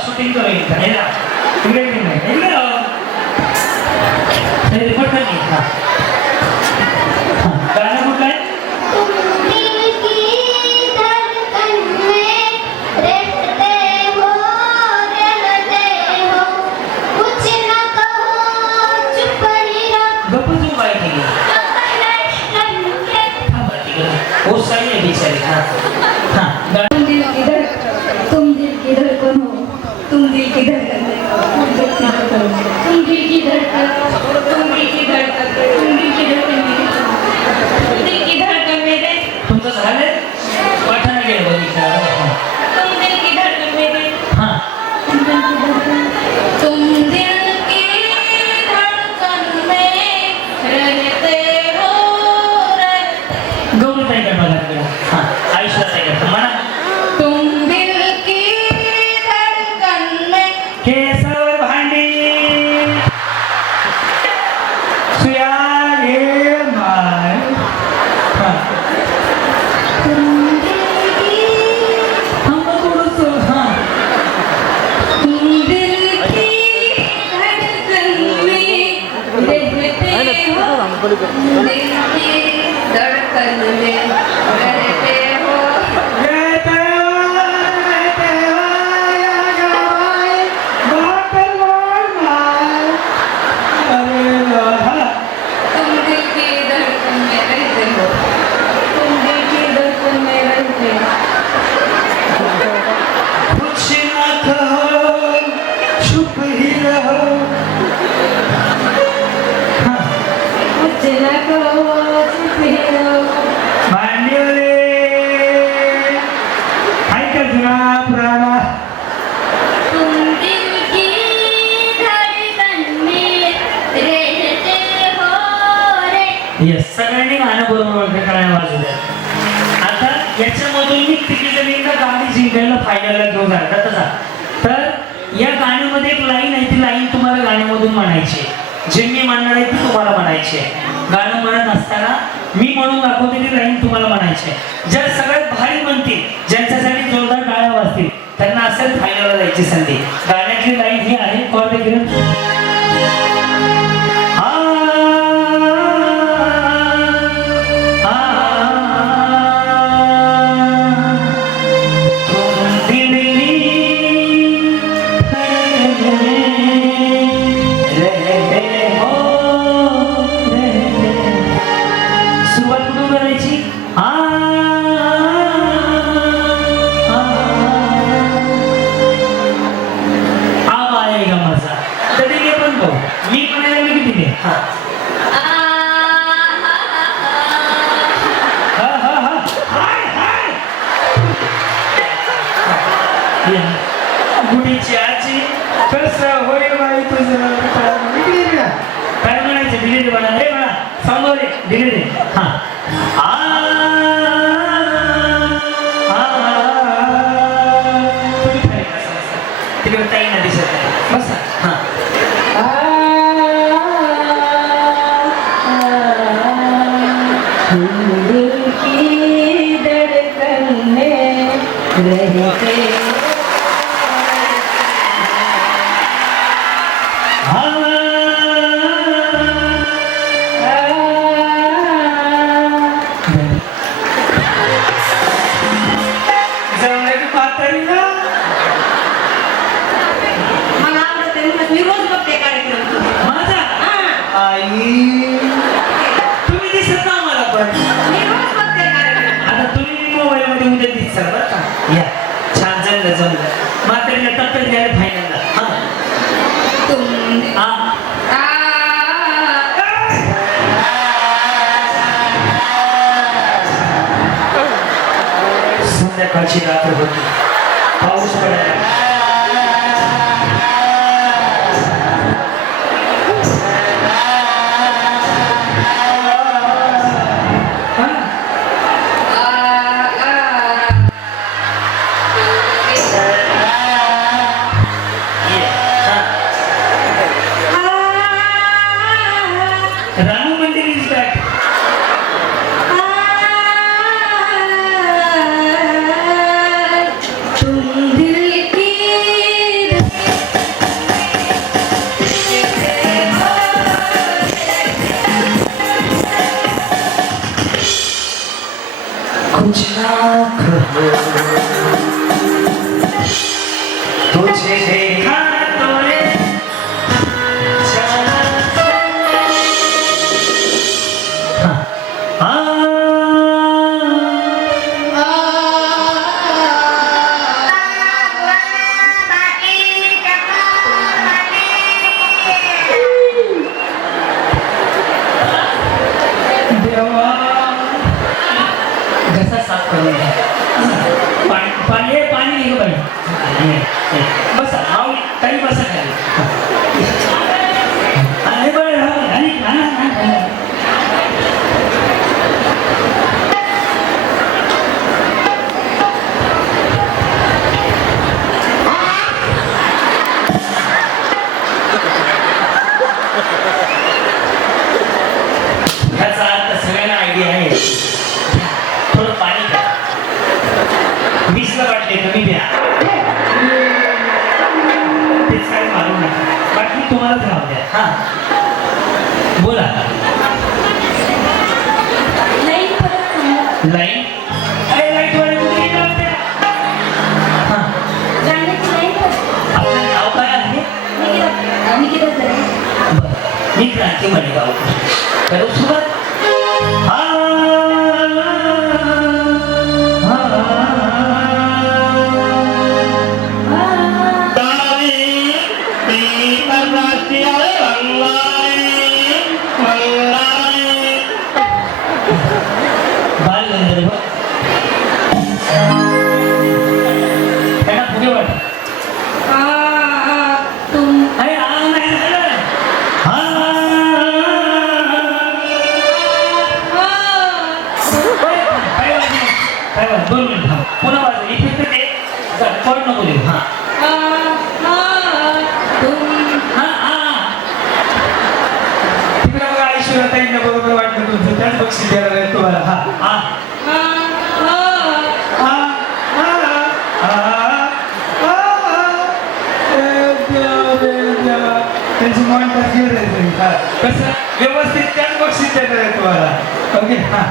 शूटिंग करेगा रिपोर्ट करनी गाना कुठला आहे गप्प तू काय केली वो सही है बेचारी हाँ हाँ तुम दिल की धड़कन हो तुम दिल की धड़कन तुम दिल की धड़कन तुम दिल की धड़कन तुम दिल की धड़कन तुम दिल की धड़कन मेरे तुमचं झालं वाटाणा गेलं बघितलं तुम दिल की धड़कन मेरे हाँ तुम दिल की धड़कन तुम दिल की धड़कन में रहते हो गौरव ताई का बघा हाँ आयुष्यात ताई का म्हणा तुम दिल की धड़कन में केसावर भांडी सुया घे माय हाँ हम थोडंसं हाँ तुम दिल की धड़कन में रहते हो दिल की धड़कन में रहते हो तुम दिल की धड़कन में रहते हो तुम दिल की धड़कन में रहते कुछ ना कहो चुप ही रहो कुछ न कहो चुप ही रहो मांडवले हाय का जुना पुराणा तुम दिल की धड़कन में रहते हो रे येस सगळ्यांनी गाणं बरोबर करायला वाजू द्या आता याच्यामधून मी तिघी जणींना गाणी जिंकायला फायनलला घेऊन जातात तसा तर या गाण्यामध्ये एक लाईन आहे ती लाईन तुम्हाला गाण्यामधून म्हणायची आहे. जे मी म्हणणार आहे ती तुम्हाला म्हणायची आहे गाणं म्हणत असताना मी म्हणून दाखवते ती लाईन तुम्हाला म्हणायची आहे ज्या सगळ्यात भारी म्हणतील ज्यांच्यासाठी जोरदार टाळ्या वाजतील त्यांना असेल फायनलला जायची संधी गाण्यातली लाईन ही आहे कॉल देखील सुरुवात कुठून करायची आव आएगा मजा कधी घे पण भाऊ मी म्हणायला मी किती घे हा गुढीची आजी कसं होय बाई तुझं काय म्हणायचं दिली म्हणा रे म्हणा सांगू रे दिली हा दिल की धड़कन में रहते मला आवडते म्हणून मी रोज बघते कार्यक्रम माझा आई तुम्ही दिसत ना मला पण मी रोज बघते कार्यक्रम आता तुम्ही मोबाईल मध्ये उद्या दिसाल बरं का या छान जमलं म्हातारीला टप्प्यात घ्यायला फायनलला तुम हा संध्याकाळची रात्र होती पाऊस पडायला रानू मंदिर इज बॅक तुम दिल की कुछ ना कहो तुझे देखा तो रे देवा घसा साफ करून घ्या. पाणी निघू पाहिजे बसा आव काही बसा खाली आणि बरं राहू आणि ह्याचा अर्थ सगळ्यांना आयडिया आहे थोडं पाणी द्या 20ला वाटले कमी द्या तेच काही मारू नका बाकी तुम्हालाच राहू द्या हा बोला लाईट परत नाही. लाईन अरे लाईट वाले कुठे लावते हा गाण्याची लाईट परत. आपलं नाव काय आहे निकिता जरे. बरं मी क्रांती मणेगाव करू सुरुवात बाल गंधर्व त्यांना पुढे वाट तुम अरे नाही झालं काय 2 मिनिट थांब पुन्हा वाजव इफेक्ट दे कॉर्ड नको देऊ हा तिकडे बघा ऐश्वर्याताईंना बरोबर वाटलं तुमचं त्याच बक्षीस द्यायला आहे तुम्हाला हा त्यांची मन कसं व्यवस्थित त्याच बक्षीस देणार आहे तुम्हाला ओके हा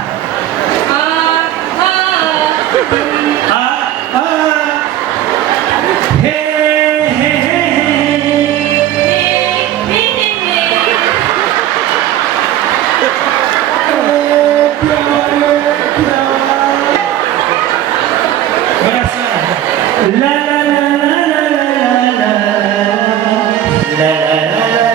हे हे la la la la la la la la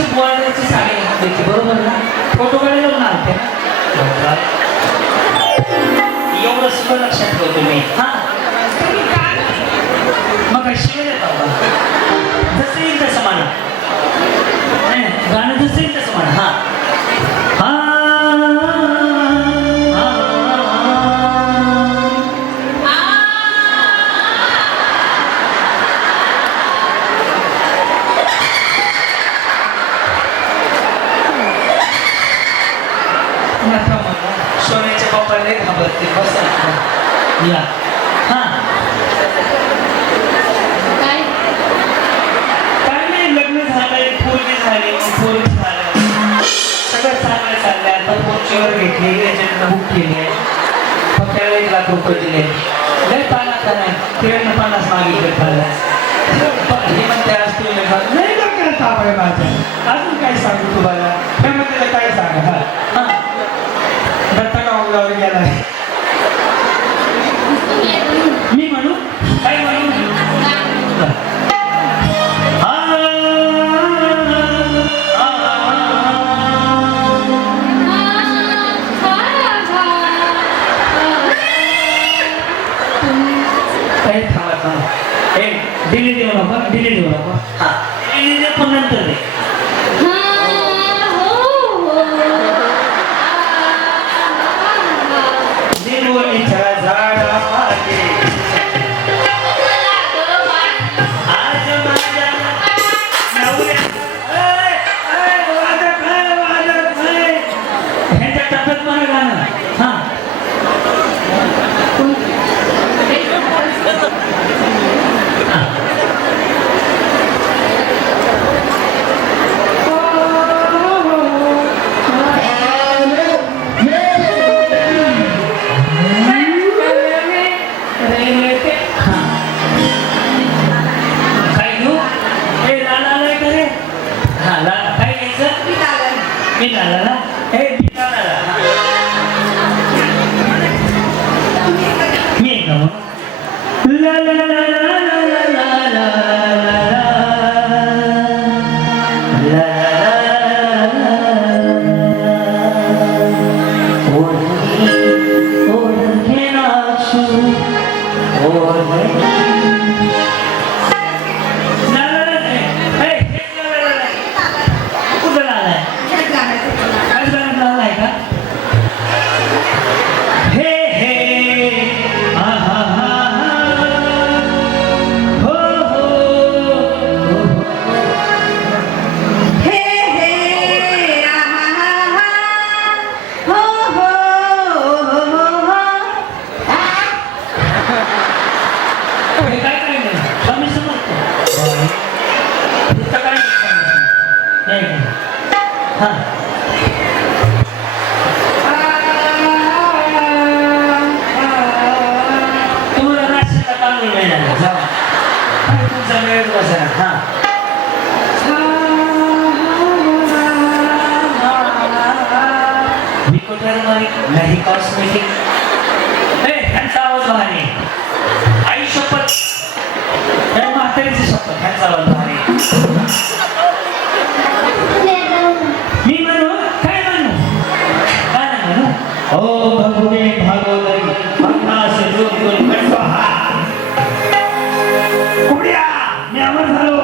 अशी बॉर्डरची साडी घातली बरोबर ना फोटो काढायला ना आलते ना एवढं सगळं लक्षात ठेव तुम्ही हा मग काय शिवाय येत जसं येईल तसं म्हणा नाही गाणं जसं येईल तसं म्हणा हा सोन्याच्या पप्पाला घाबरते बसा या हा काय काय नाही लग्न झालंय पोरगी झाली पोरगी झालं सगळं चांगलं चाललंय आता पोर्चीवर घेतली याच्यातनं बुक केली आहे फक्त 1 लाख रुपये दिले लय पाला का नाही 53 मागितले हे म्हणते आज तुम्ही नाही बघा ताप आहे माझ्या अजून काय सांगू तुम्हाला हे म्हणते काय सांगा हा हा दत्तागावला गेला मी म्हणू काय म्हणू काही थांबत नाही दिल्ली देऊ नको दिल्ली देऊ नको हा दिल्ली दे पण नंतर दे दिलवलीच्या झाडामागे आज माझ्या नवऱ्या वाजत ह्याच्या टप्प्यात मला गाणं हा नाही कॉस्मेटिक ह्यांचा आवाज भारी आई शपथ त्या म्हातारीची शपथ ह्यांचा आवाज भारी मी म्हणू काय म्हणू काय म्हणू ओ भगवे भागवतरी भक्तास जोगुण कटवा कुड्या मी अमर झालो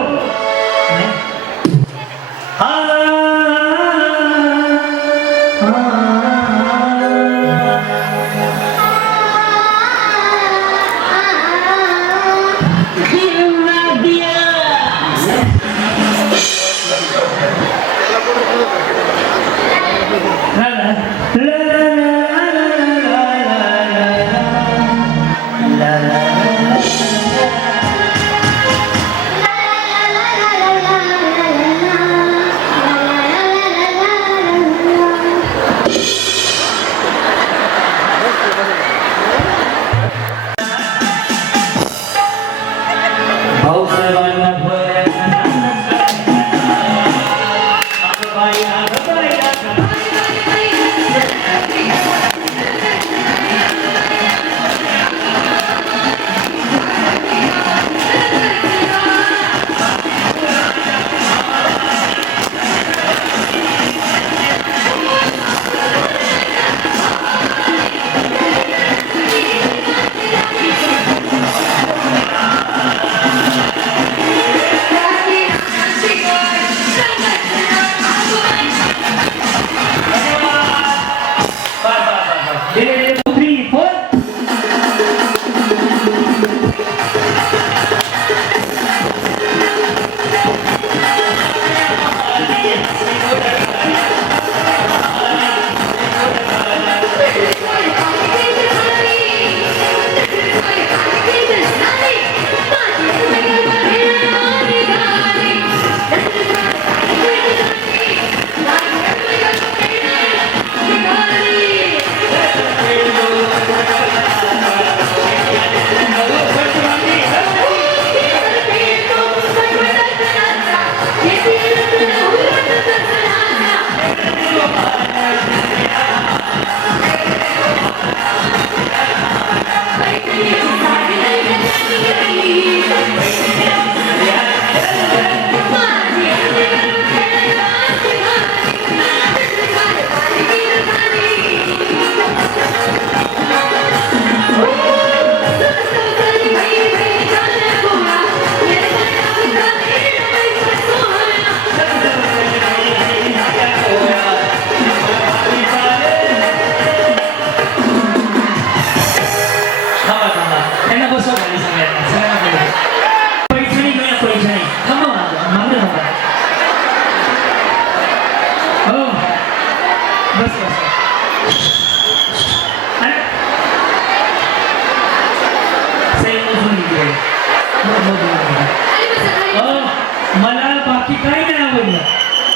मला बाकी काही नाही आवडलं,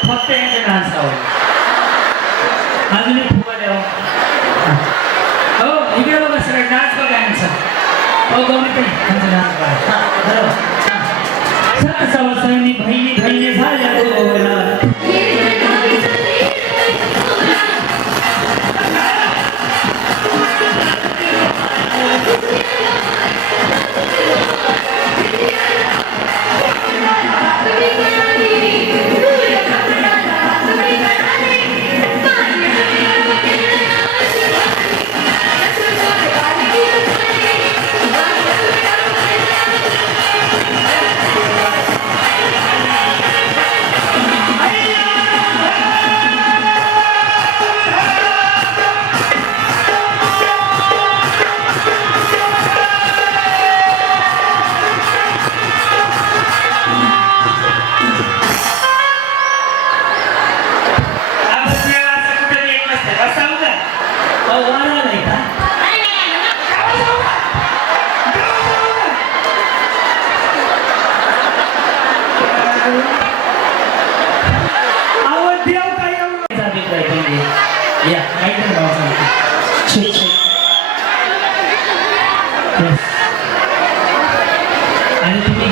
फक्त यांचं डान्स आवडलं. अजून एक फुगा द्यावा. हो इकडे बघा सगळं डान्स बघा यांचा. हो गौरी डान्स बघा. सवासांनी बहिणी झाल्या दोघांना. आणि तुम्ही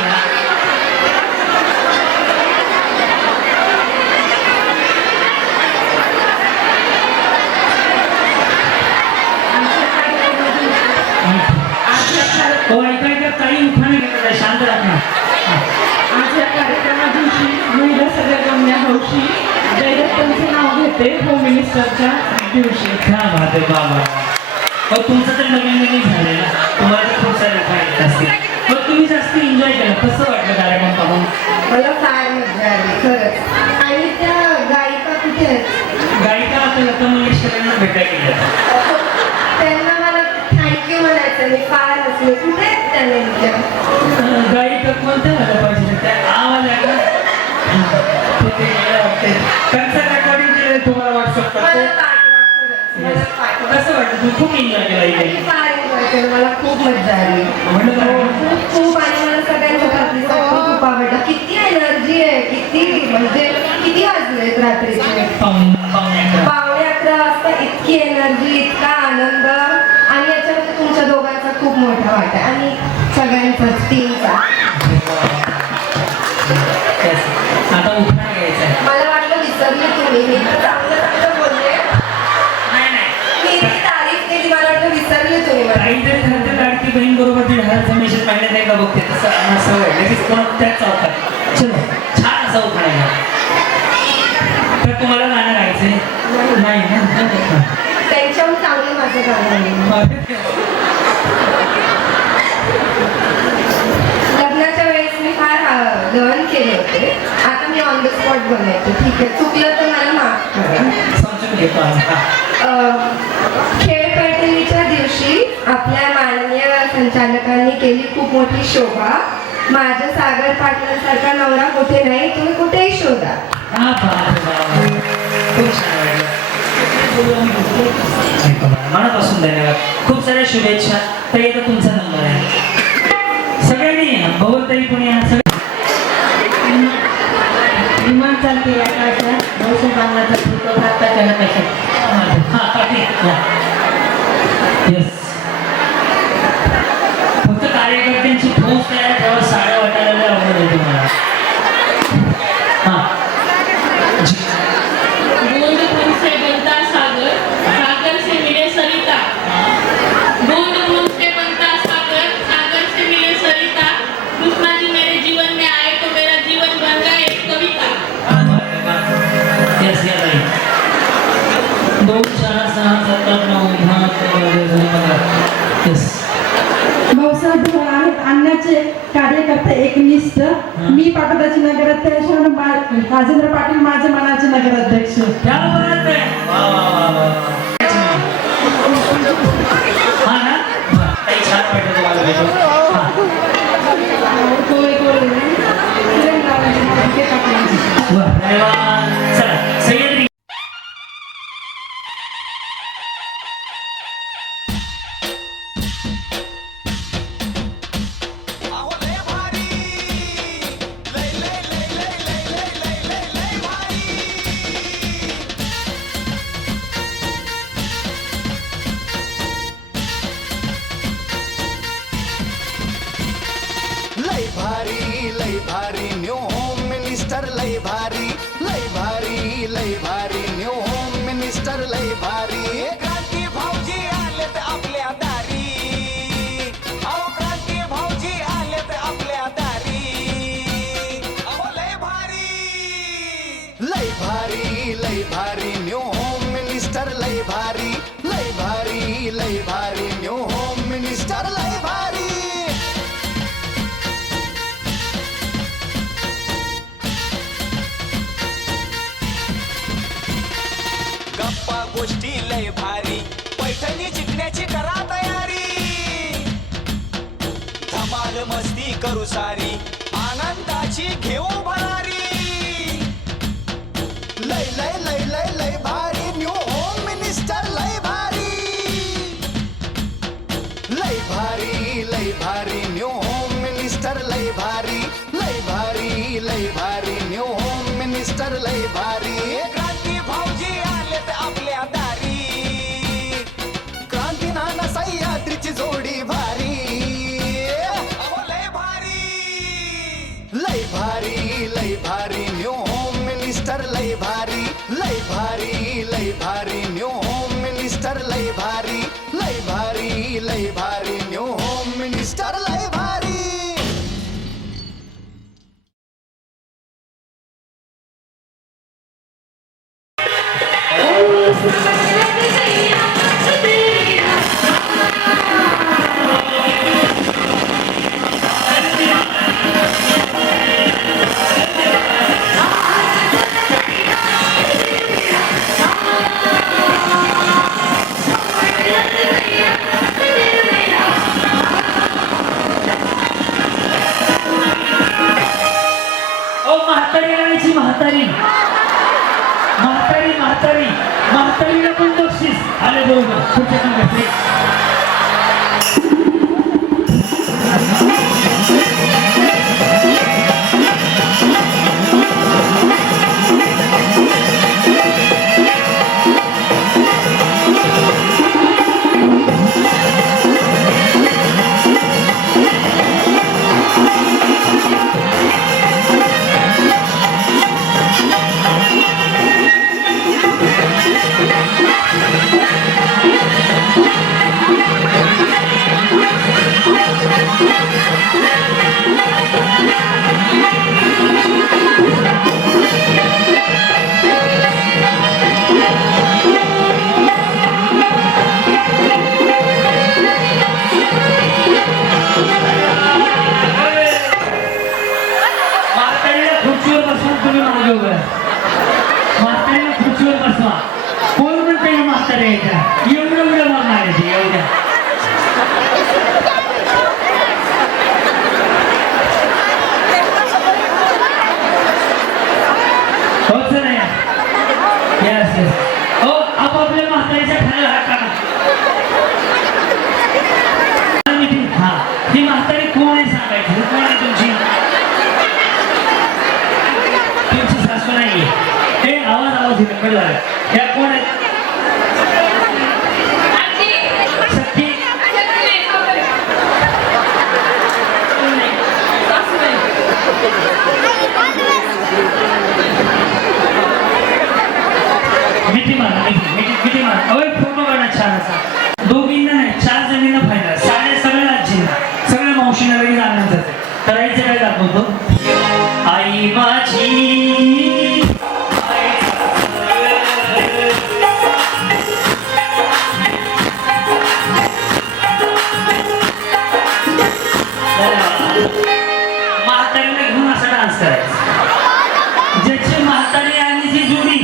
ऐकायचं काही उठाणे घेतलं शांत राहणार. आजच्या कार्यक्रमा दिवशी महिला सगळ्या गमण्या हौशी जयदत्तांचे नाव घेते होम मिनिस्टरच्या दिवशी. हा बाबा बाबा. मग तुमचं तर नवीन झालेलं, तुम्हाला तर खूप सारे फायदे असतील. मग तुम्ही जास्त एन्जॉय केलं, कसं वाटलं कार्यक्रम पाहून? मला फार मजा आली खरंच. आणि त्या गायिका कुठे आहेत? गायिका आता लता मंगेशकरांना भेटायला गेल्या. त्यांना मला थँक्यू म्हणायचं, मी फार हसले. कुठे आहेत त्या नेमक्या? गायिका कोणत्या झालं पाहिजे त्या आवाज आहे का? त्यांचं रेकॉर्डिंग केलं तुम्हाला व्हॉट्सअप मला करतो. पाठवा खरंच, मला पाठवा. कसं वाटतं? तू खूप एन्जॉय केला मी इथे. फार एन्जॉय केलं, मला खूप मजा आली. म्हणलं हो, काय? खूप आणि मला सगळ्यांचा प्रतिसाद खूप आवडला. किती एनर्जी आहे, किती म्हणजे किती वाजलेत रात्रीचे? पाहुणे 11:30 वाजता इतकी एनर्जी, इतका आनंद. आणि याच्यामध्ये तुमच्या दोघांचा खूप मोठा वाटा आहे आणि सगळ्यांचाच टीमचा. आता उठाणा घ्यायचा आहे. मला वाटलं विसरले तुम्ही. मी तर चांगलं चांगलं बोलले, नाही नाही, मी इतकी तारीफ केली, मला वाटलं विसरले तुम्ही मला. काहीतरी ठरते लाडकी बहीण बरोबर 1,500 मेसेज महिन्यात एकदा बघते, तसं आम्हाला सवय लगेच कोण त्याच चौकात. चलो छान असा उठाणा घ्या. तर तुम्हाला गाणं गायचंय? नाही ना, त्यांच्याहून चांगलं माझं गाणं आहे. लग्नाच्या वेळेस मी फार दहन केले होते. आता मी ऑन द स्पॉट बनवते. ठीक आहे, चुकलं तर मला माफ करा. समजून घेतो आम्ही. हा. खेळ पैठणीच्या दिवशी आपल्या माननीय संचालकांनी केली खूप मोठी शोभा. माझ्या सागर पाटलांसारखा नवरा कुठे नाही, तुम्ही कुठेही शोधा. हा बाबा, खूप छान वाटलं. मनापासून धन्यवाद. खूप साऱ्या शुभेच्छा. तर येतो तुमचा नंबर आहे. सगळ्यांनी या, भवताई पण या. विमान चालते आकाशात, मौसम बांगलाचा फुलतो भारताच्या नकाशात. हा पाटील येस. फक्त कार्यकर्त्यांची पोस्ट आहे, तेव्हा साड्या वाटायला लय आवडत आहे तुम्हाला. हा बूंद बूंद से बनता सागर, सागर से मिले सरिता. बूंद बूंद से बनता सागर, सागर से मिले सरिता. कृष्णा जी मेरे जीवन में आए तो मेरा जीवन बन गया एक कविता. येस या ताई. 2 4 6 7 8 9 10 येस. भाऊसाहेब धुमाळ आहेत आणण्याचे कार्यकर्ते एकनिष्ठ. मी पाटोद्याचे नगराध्यक्ष आणि राजेंद्र पाटील माझे मनाचे नगराध्यक्ष. क्या बात है. वा वा वा वा. हा ना, बरं. काही छान वाटलं तुम्हाला भेटून. हा. बरं. धन्यवाद. चला सह्याद्री. अहो लय भारी लय भारी न्यू होम मिनिस्टर लय भारी लय भारी लय भारी न्यू होम मिनिस्टर लय भारी क्रांती भाऊजी आलेत आपल्या दारी अहो क्रांती भाऊजी आलेत आपल्या दारी अहो लय भारी न्यू होम मिनिस्टर लय भारी लय भारी न्यू होम मिनिस्टर लय भारी गप्पा गोष्टी लय भारी पैठणी जिंकण्याची करा तयारी धमाल मस्ती करू सारी आनंदाची घेऊ भरारी लय लय लय लय लय भारी न्यू होम मिनिस्टर लय भारी लय भारी न्यू होम मिनिस्टर लय भारी लय भारी न्यू होम मिनिस्टर लय भारी क्रांती भाऊजी आलेत आपल्या दारी क्रांती नाना सह्याद्रीची जोडी भारी अहो लय भारी न्यू होम मिनिस्टर लय भारी लय भारी न्यू होम मिनिस्टर लय भारी लय भारी न्यू होम मिनिस्टर लय भारी म्हातारी आणायची म्हातारीला पण बक्षीस आले बरोबर पुढच्या नंबर खुर्चीवर बसवा कोण म्हणते म्हातारे एवढं मागणार आहे एवढ्या हो सर यस हो आपापल्या म्हातारीच्या खाली हात टाका हा ती म्हातारी कोण आहे सांगायची कोण आहे तुमची सासू नाही हे आवाज कळला त्या कोण आहेत सख्खी मिठी मारा फोटो काढा छान असा दोघींना नाही 4 जणींना फायदा सगळ्या आजींना सगळ्या मावशींना लगेच आनंद जाते करायचं काय दाखवतो आई माझी म्हातारीला घेऊन असा डान्स करायचा ज्याची म्हातारी आणि जी जुडी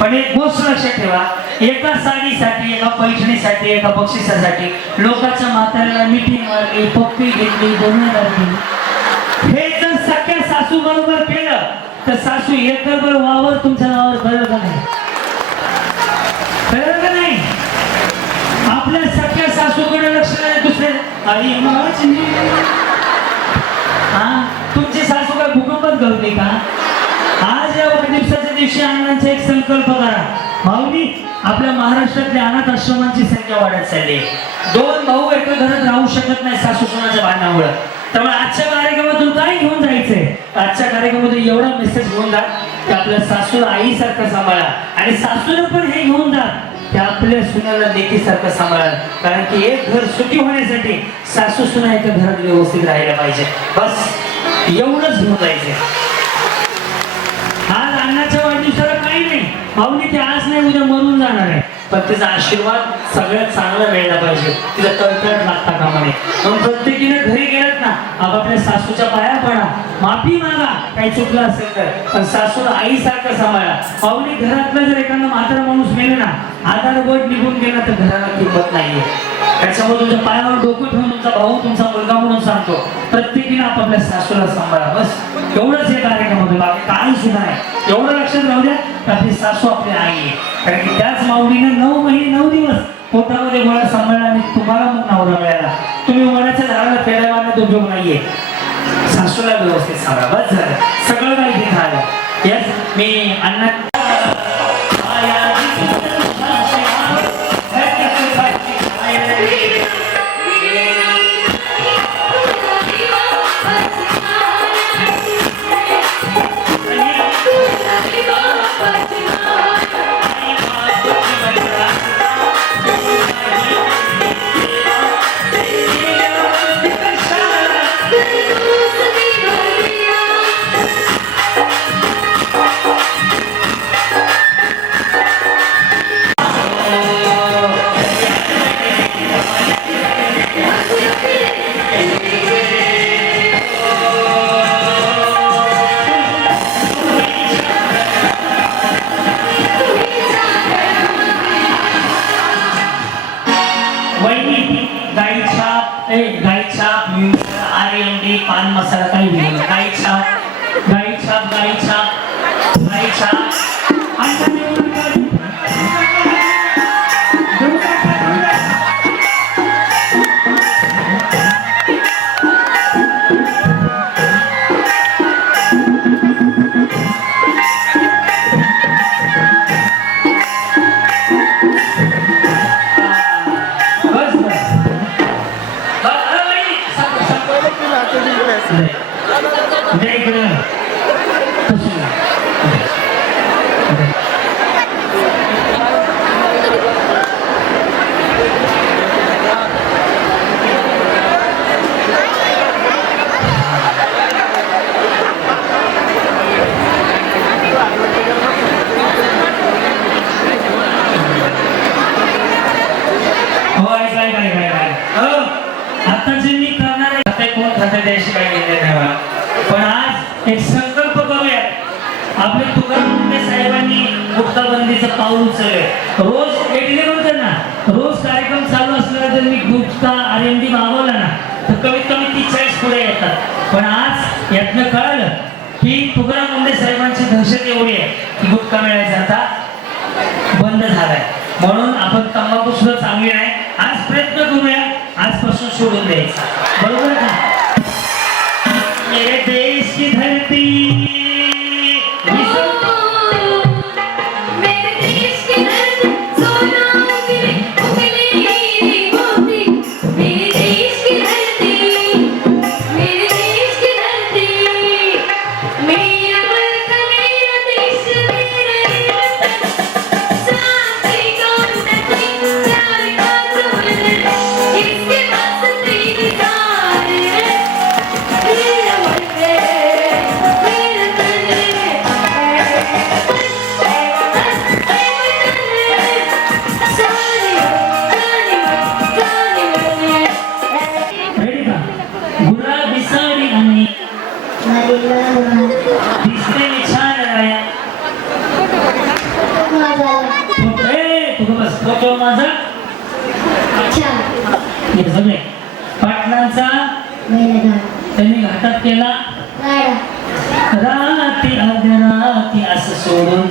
पण एक गोष्ट लक्षात ठेवा, एका साडीसाठी, एका पैठणीसाठी, एका बक्षिसासाठी लोकांच्या म्हाताऱ्याला मिठी मारली, पप्पी घेतली, बोलणं लागली. हे जर सख्या सासू बरोबर केलं तर सासू एकरभर वावर तुमच्या नावावर कळलं का नाही? कळलं का नाही? आपल्या सख्या सासूकडे लक्ष नाही, दुसरे आई माझी. हा, तुमची सासू काय भूकंपच घडते का? आज या वाढदिवसाच्या दिवशी अण्णांचा एक संकल्प करा. भाऊनी, आपल्या महाराष्ट्रातल्या अनाथ आश्रमांची संख्या वाढत चालली. 2 भाऊ एका घरात राहू शकत नाही सासू सुनाच्या भांडणामुळे. त्यामुळे आजच्या कार्यक्रमातून काय घेऊन जायचंय? आजच्या कार्यक्रमातून एवढा मेसेज घेऊन जा की आपल्या सासूला आईसारखं सांभाळा, आणि सासूला पण हे घेऊन जा की आपल्या सुनाला लेकीसारखं सांभाळा. कारण की एक घर सुखी होण्यासाठी सासू सुना एका घरात व्यवस्थित राहायला पाहिजे. बस एवढंच घेऊन जायचंय. आज अण्णाच्या वाढदिवसाला काही नाही, भाऊनी ते आज नाही उद्या मरून जाणार आहे, पण त्याचा आशीर्वाद सगळ्यात चांगला मिळाला पाहिजे. तिला तळतळ लागता कामा नये. म्हणून प्रत्येकीने घरी गेलात ना, आपापल्या सासूच्या पाया पडा, माफी मागा काही चुकलं असेल तर, पण सासूला आईसारखं सांभाळा. भाऊनी, घरातला जर एखादा म्हातारा माणूस मेला ना, आधारवड निघून गेला तर घराला किंमत नाहीये. त्याच्यामुळे तुमच्या पायावर डोकं ठेवून तुमचा भाऊ, तुमचा मुलगा म्हणून सांगतो, प्रत्येकीने आपापल्या सासूला सांभाळा. बस एवढंच हे कार्यक्रमामध्ये, बाकी काही सुद्धा नाही. एवढं लक्षात राहू द्या की आपली सासू आपली आई आहे. कारण की त्याच माऊलीने 9 महिने 9 दिवस पोटामध्ये गोळा सांभाळला आणि तुम्हाला मग नवरा मिळाला. तुम्ही वडाच्या झाडाला फेऱ्या मारण्यात उपयोग नाहीये. सासूला व्यवस्थित सांभाळा. बस झालं, सगळं काही तिथं आलं. यस, मी अण्णा पान मसाला काही दिलं. गाई छाप, गाई छाप, गाई छाप, गाई छाप. आता निवडून काढ. पण आज एक संकल्प करूया. आपल्या तुकाराम मुंडे साहेबांनी गुप्ताबंदीचं पाऊल उचललंय. रोज एक ना, रोज कार्यक्रम चालू असला जर मी गुप्ता RMD मागवला ना तर कमीत कमी 30-40 पुढे येतात. पण आज यातनं कळलं की तुकाराम मुंडे साहेबांची दहशत एवढी आहे की गुटखा मिळायचा आता बंद झालाय. म्हणून आपण तंबाखू सुद्धा चांगली नाही, आज प्रयत्न करूया आजपासून सोडून द्यायचा. बरोबर का? मेरे देश की धरती मेरा तू बस फोटो माझा छान हे सगळे पाटलांचा बैलगाडा त्यांनी घाटात केला गाडा राती राती असं सोडून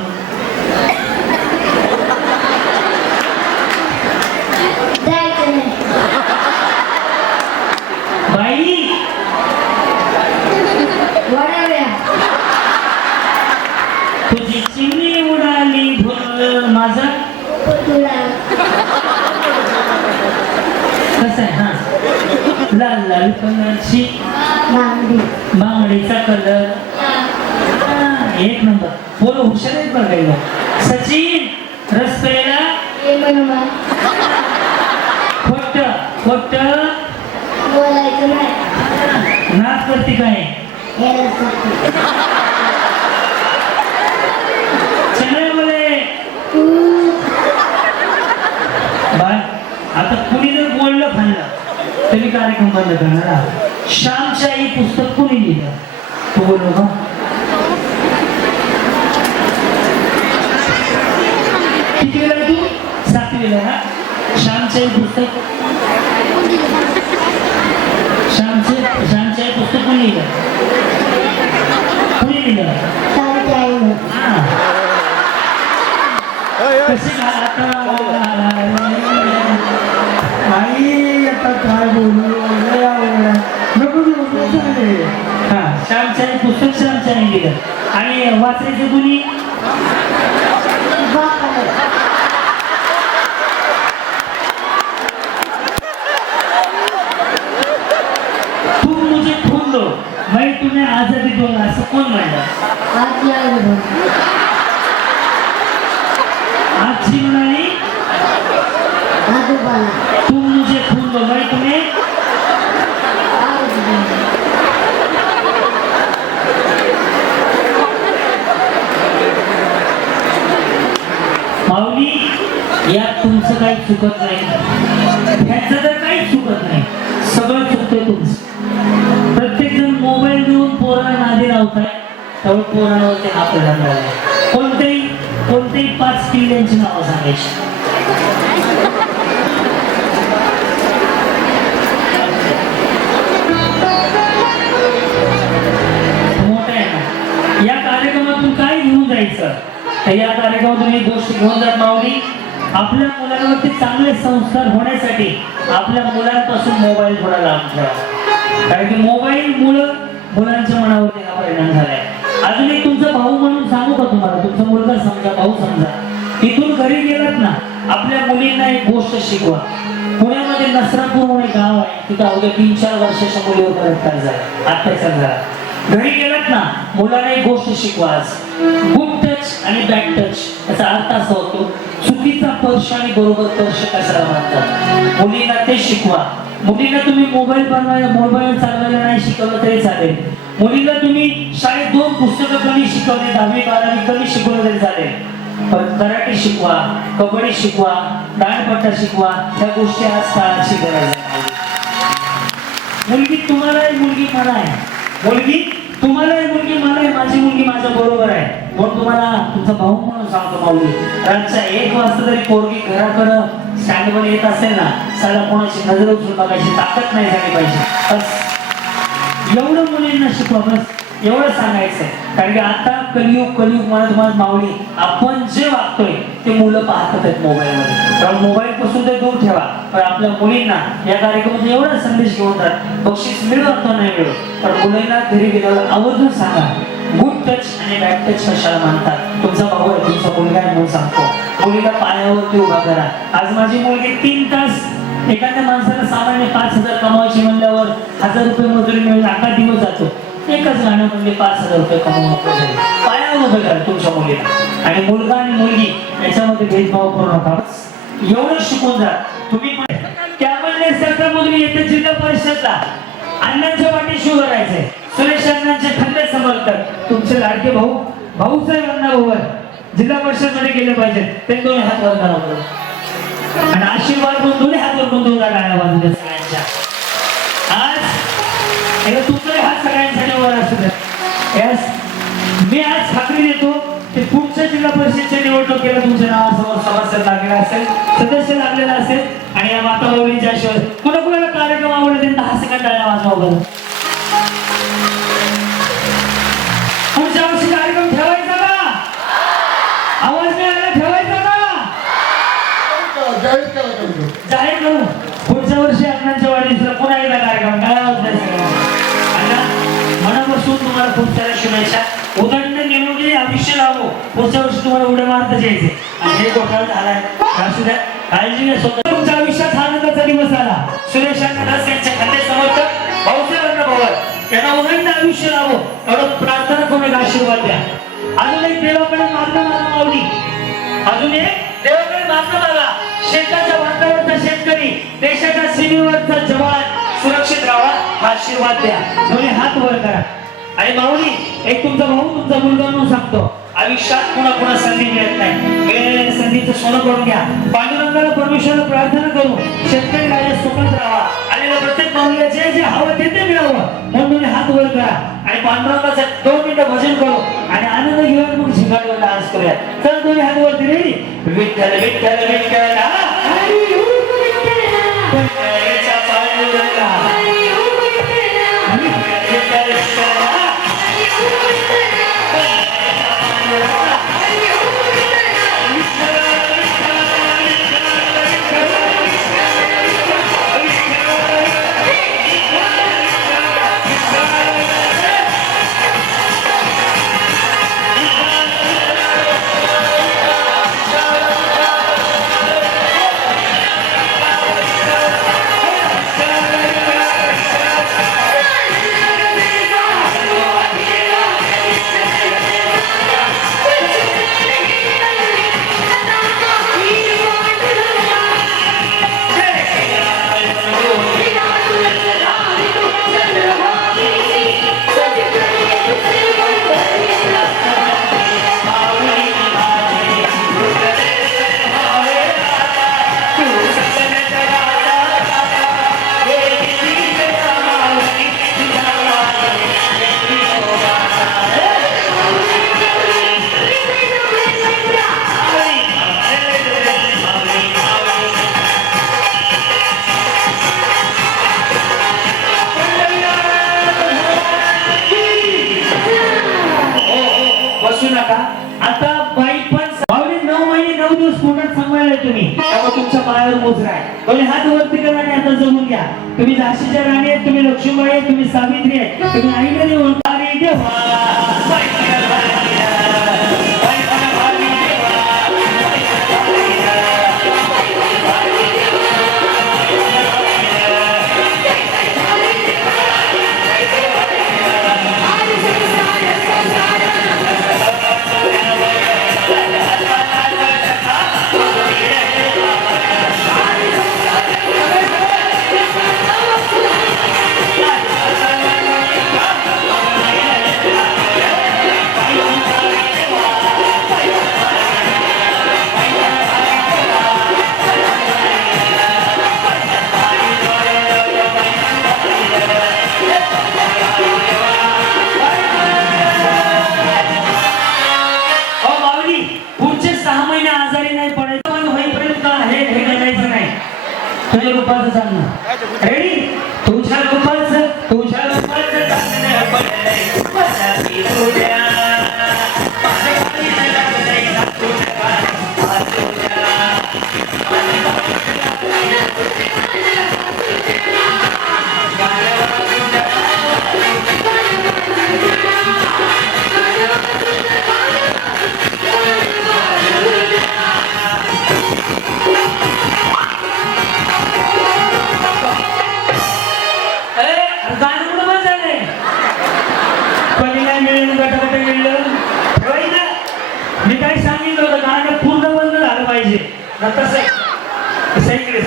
जायचं नाही बाई वडाव्या तुझी चिमणी उडाली भुल माझा तुला कसं आहे हा लाल लाल कलरची बांगडी बांगडीचा कलर एक नंबर बोल हुशार आहेत बघायला सचिन रस प्यायला ये बनवा खोट खोट बोलायचं नाही नाच करते काय यायला सांगते. सगळे बोले तू बाय आता कुणी जर बोललं खाल्लं तरी कार्यक्रम बंद करणार हा. श्यामची आई पुस्तक कुणी लिहिलं तू बोललो का किती वेळा तू 7वीला ना श्यामची आई पुस्तक श्यामची आई पुस्तक कोणी लिहिलं कुणी लिहिलं सांगते आईला हा. कशी आता आई आता काय बोलू नको हा श्यामच्या आई पुस्तक श्यामच्या आई लिहिलं आणि वाचायचं कुणी बापाला तुम मुझे खून दो मैं तुम्हें आजादी दूंगा असं कोण म्हणलं आजी आईला आजची म्हणाली आजोबाला तुम मुझे खून दो मैं तुम्हें आजोबाला माऊली यात तुमचं काही चुकत नाही ह्याचं तर काहीच चुकत नाही सगळं चुकतंय तुमचं प्रत्येक जण मोबाईल घेऊन पोराला नादी लावताय त्यामुळे पोरांवरती हा परिणाम झालाय कोणतेही 5 किल्ल्यांची नावं सांगायची मोठं आहे ना या कार्यक्रमातून काय घेऊन जायचं तर या कार्यक्रमातून एक गोष्ट घेऊन जात माऊली आपल्या मुलांवरती चांगले संस्कार होण्यासाठी आपल्या मुलांपासून मोबाईल थोडा लांब ठेवा कारण की मोबाईल मुलांच्या मनावरती हा परिणाम झालाय अजून एक तुमचा भाऊ म्हणून सांगू का तुम्हाला तुमचा मुलगा समजा भाऊ समजा इथून घरी गेलात ना आपल्या मुलींना एक गोष्ट शिकवा पुण्यामध्ये नसरापूर म्हणून एक गाव आहे तिथं अवघ्या 3-4 वर्षाच्या मुलीवर बलात्कार झाला अत्याचार झाला घरी गेलात ना मुलांना एक गोष्ट शिकवा गुड टच आणि बॅड टच याचा अर्थ असा होतो चुकीचा स्पर्श आणि बरोबर स्पर्श कशाला म्हणतात मुलींना ते शिकवा मुलींना तुम्ही मोबाईल चालवायला नाही शिकवलं तरी चालेल मुलींना तुम्ही शाळेत 2 पुस्तकं कमी शिकवले 10वी 12वी कमी शिकवलं तरी चालेल पण कराटे शिकवा कबड्डी शिकवा दांडपट्टा शिकवा ह्या गोष्टी आज काळाची गरज आहे मुलगी तुम्हाला आहे मुलगी मला आहे मुलगी तुम्हाला आहे मुलगी मला आहे माझी मुलगी माझ्या बरोबर आहे म्हणून तुम्हाला तुमचा भाऊ म्हणून सांगतो माऊली रातच्या 1 वाजता तरी पोरगी घराकडं स्टँडवर येत असेल ना साला कोणाची नजर उचलून बघायची ताकद नाही झाली पाहिजे बस एवढं मुलींना शिकवा बस एवढं सांगायचंय कारण की आता कलियुग मला तुम्हाला माऊली आपण जे वागतोय ते मुलं पाहतात आहेत मोबाईलमध्ये कारण मोबाईल पासून ते दूर ठेवा पण आपल्या मुलींना या कार्यक्रमाचा एवढा संदेश घेऊन जात बक्षीस मिळो अथवा नाही मिळो पण मुलींना घरी गेल्यावर आवर्जून सांगा गुड टच आणि बॅड टच कशाला म्हणतात तुमचा भाऊ आहे तुमचा मुलगा आहे म्हणून सांगतो मुलीला पायावरती उभा करा आज माझी मुलगी 3 तास एखाद्या माणसाला सामान्य 5,000 कमावायची म्हणल्यावर 1,000 रुपये मजुरी मिळून अख्खा दिवस जातो एकच गाणं म्हणजे 5,000 रुपये कमवून पायावर उभं करा तुमच्या मुलीला आणि मुलगा आणि मुलगी याच्यामध्ये भेदभाव करू नका एवढं शिकून जा तुम्ही त्यामध्ये सरकारमधून येते जिल्हा परिषदला अण्णांच्या वाटेशी उभं राहायचंय सुरेश अण्णांचे खंडे समर्थक तुमचे लाडके भाऊसाहेब अण्णा भवन जिल्हा परिषद मध्ये गेले पाहिजेत ते 2 हात वर करा बरं आणि आशीर्वाद करून 2 हात वर करून तुमच्या गाड्या बाजूला सगळ्यांच्या आज एकदा तुमचे हात सगळ्यांसाठी वर असू द्या मी आज खात्री देतो ते पुढच्या जिल्हा परिषदच्या निवडणुकीला तुमच्या नावासमोर सभासद लागलेला असेल, सदस्य लागलेला असेल आणि या माता माऊलींच्या शिवाय कुणाकुणाला कार्यक्रम आवडले त्यांना 10 सेकंद टाळ्या वाजवा बरं. पुढच्या वर्षी कार्यक्रम ठेवायचा का? आवाज नाही आला ठेवायचा का? जाहीर करू. पुढच्या वर्षी अण्णांच्या वाढदिवसाला पुन्हा एकदा कार्यक्रम काय आवाज नाही सगळ्या मनापासून तुम्हाला खूप साऱ्या शुभेच्छा. उदंड निरोगी आयुष्य लाभो. पुढच्या वर्षी तुम्हाला उड्या मारता यायचे आणि हे घोटाळा झालाय असू द्या, काळजी घ्या स्वतः. तुमच्या आयुष्यात आनंदाचा दिवस आला. सुरेश दास यांच्या खाते समर्थक भाऊसाहेब अण्णा पवार यांना उदंड आयुष्य लाभो एवढं प्रार्थना करून एक आशीर्वाद द्या. अजून एक देवाकडे मागणं मागा माऊली. अजून एक देवाकडे मागणं मागा. शेताच्या बांधावरचा शेतकरी, देशाच्या सीमेवरचा जवान सुरक्षित राहावा हा आशीर्वाद द्या. दोन्ही हात वर करा. आणि माऊली एक तुमचा भाऊ तुमचा मुलगा म्हणून सांगतो, आयुष्यात कोणा संधी मिळत नाही. मिळालेल्या संधीचं सोनं करून घ्या. पांडुरंगाला परमेश्वराला प्रार्थना करू शेतकरी राजा सुखात राहावा. आलेल्या प्रत्येक माऊलीला जे जे हवं ते मिळावं म्हणून तुम्ही हात वर करा. आणि पांडुरंगाचं 2 मिनिटं भजन करू आणि आनंद घेऊया. मग झिंगाडवर डान्स करूया. चल दोन्ही हात वरती रेडी. विठ्ठल विठ्ठल विठ्ठल आता बाई पण 9 महिने 9 दिवस पोटात सांभाळले तुम्ही. त्यामुळे तुमच्या पायावर मोजरा आहे. दोन्ही हात वरती करा आणि आता जमून घ्या. तुम्ही झाशीच्या राणी आहेत, तुम्ही लक्ष्मीबाई आहेत, तुम्ही सावित्री आहेत, तुम्ही आईकडे ओळखारी देवा. तुझ्या रूपाचं चालणं रेडी. तुझ्या रूपाचं चालणं पडलंय. मी काय सांगितलं होतं गाणं पूर्ण बंद झालं पाहिजे. तसं इकडे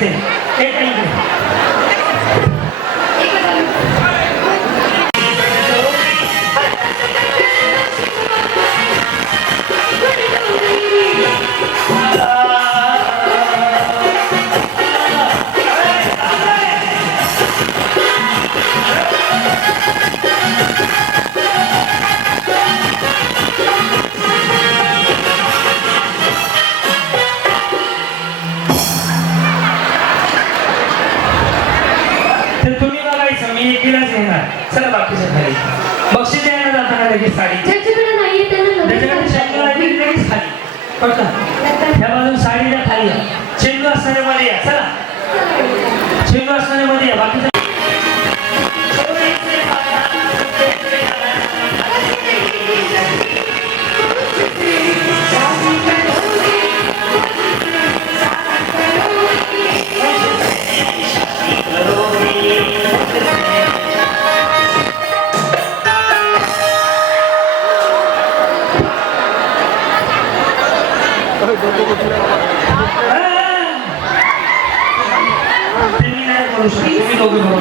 मी एकटीलाच येणार. चला बाकीच्या खाली. बक्षीस द्यायला जाताना लगेच साडी. ज्याच्याकडे नाहीये त्यांना त्याच्याकडे शंभर आहे की लगेच खाली. पटकन. ह्या बाजून साडीच्या खाली या. चेंडू असणाऱ्यामध्ये या. चला. चेंडू असणाऱ्यामध्ये या. बाकीच्या तुम्ही नाही करू शकत. तुम्ही दोघे बरोबर.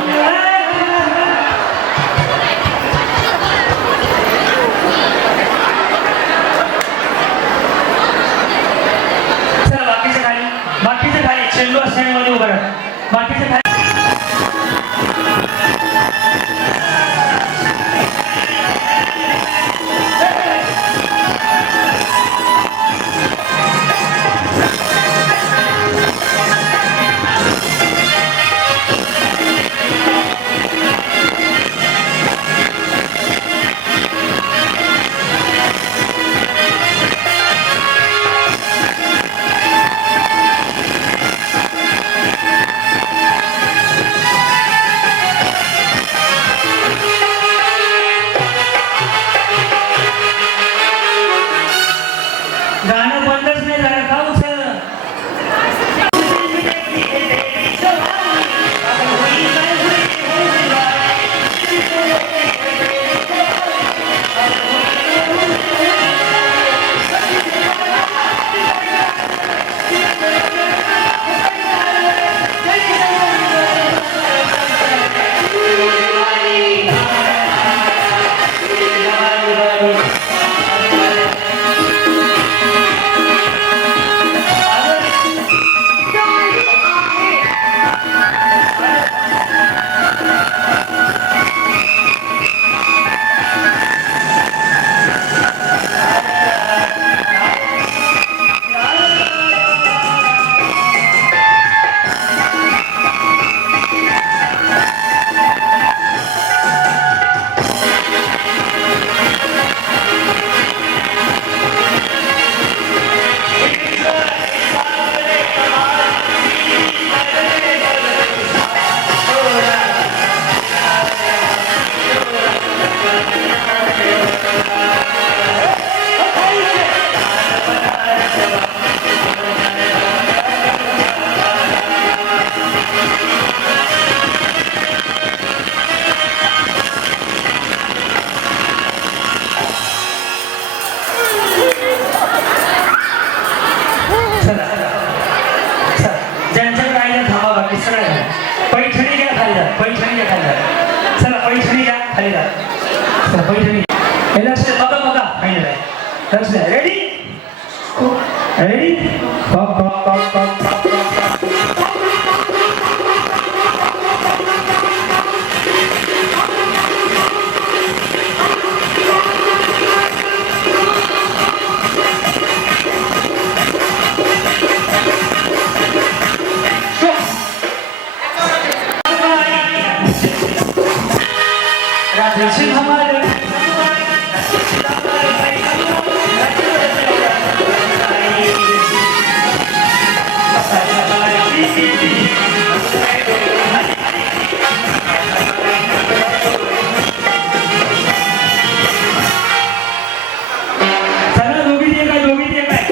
चला बाकीच्या खाली. बाकीच्या खाली चेंडू असण्यामध्ये उभा राहा. बाकीच्या खाली. गाणं बंदच नाही झालं का उचल. ज्यांच्याकडे आहे ना थांबा. बाकी सगळं पैठणी घ्या खाली जा. पैठणी घ्या खाली जा. चला पैठणी घ्या खाली जा. चला पैठणी. लक्ष बघा बघा फायनल आहे. लक्ष द्या. Ready ready. Pop pop pop pop pop pop. रात्रीची हमारे चला दोघी दे काय दोघी दे काय.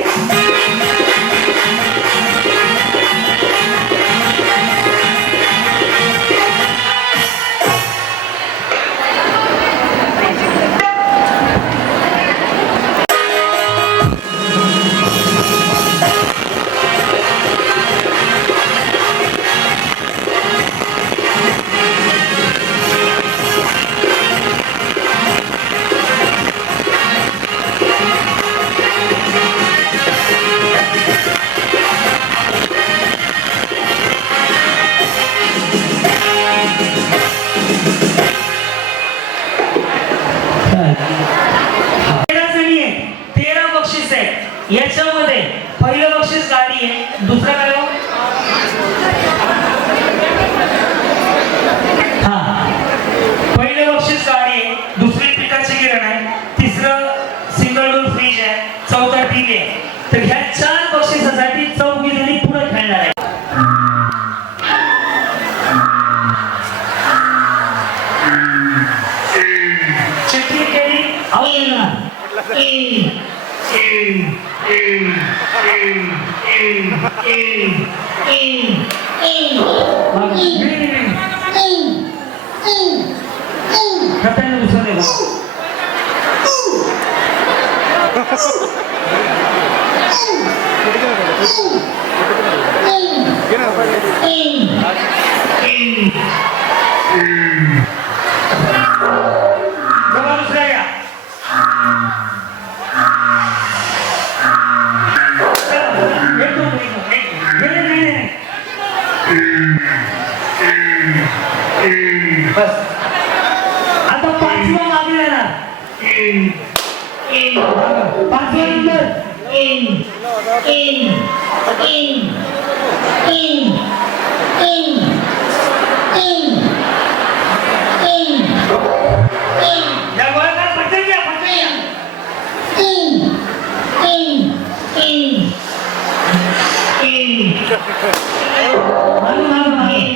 खताने दुसरं बस आता पाचवा मागे येणार पाचवा नंबर या गोळ्याला पटकन घ्या, पटकन घ्या. मारू, मारू, मारू.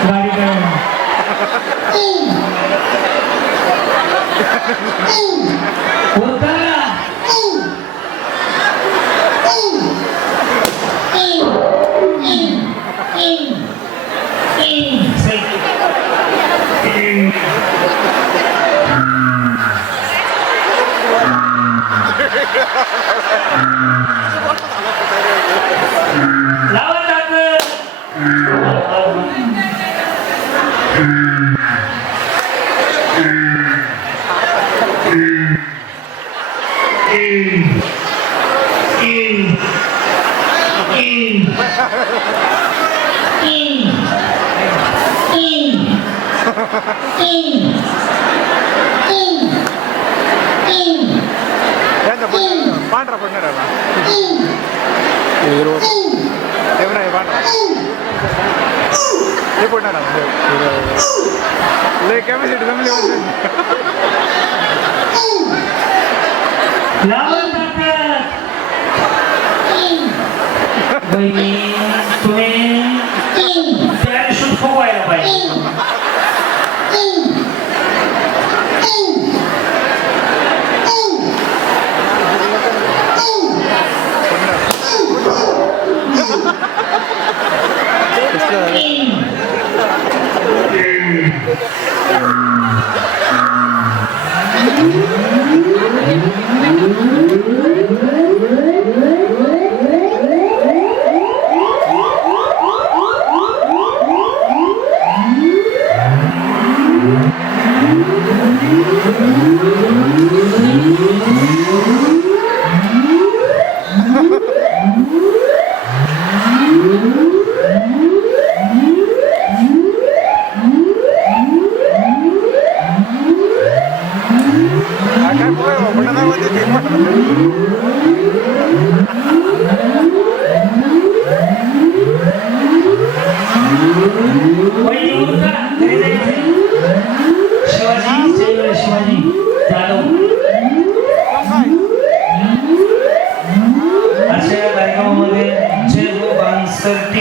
गाडी काय होता लावा टाक पांढरा पडणार आहे पांढरा हे पडणार लय कॅपॅसिटी जमली बहिणी तुम्ही पॅराशूट फुगवायला पाहिजे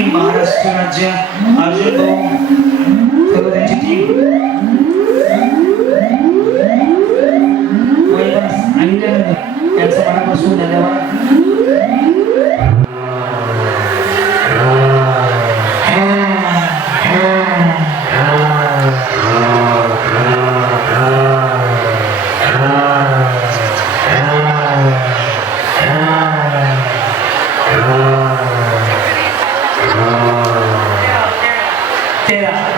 महाराष्ट्र राज्य अर्जुन भाऊ त्यांची टीम त्यांचं मनापासून धन्यवाद. तेरा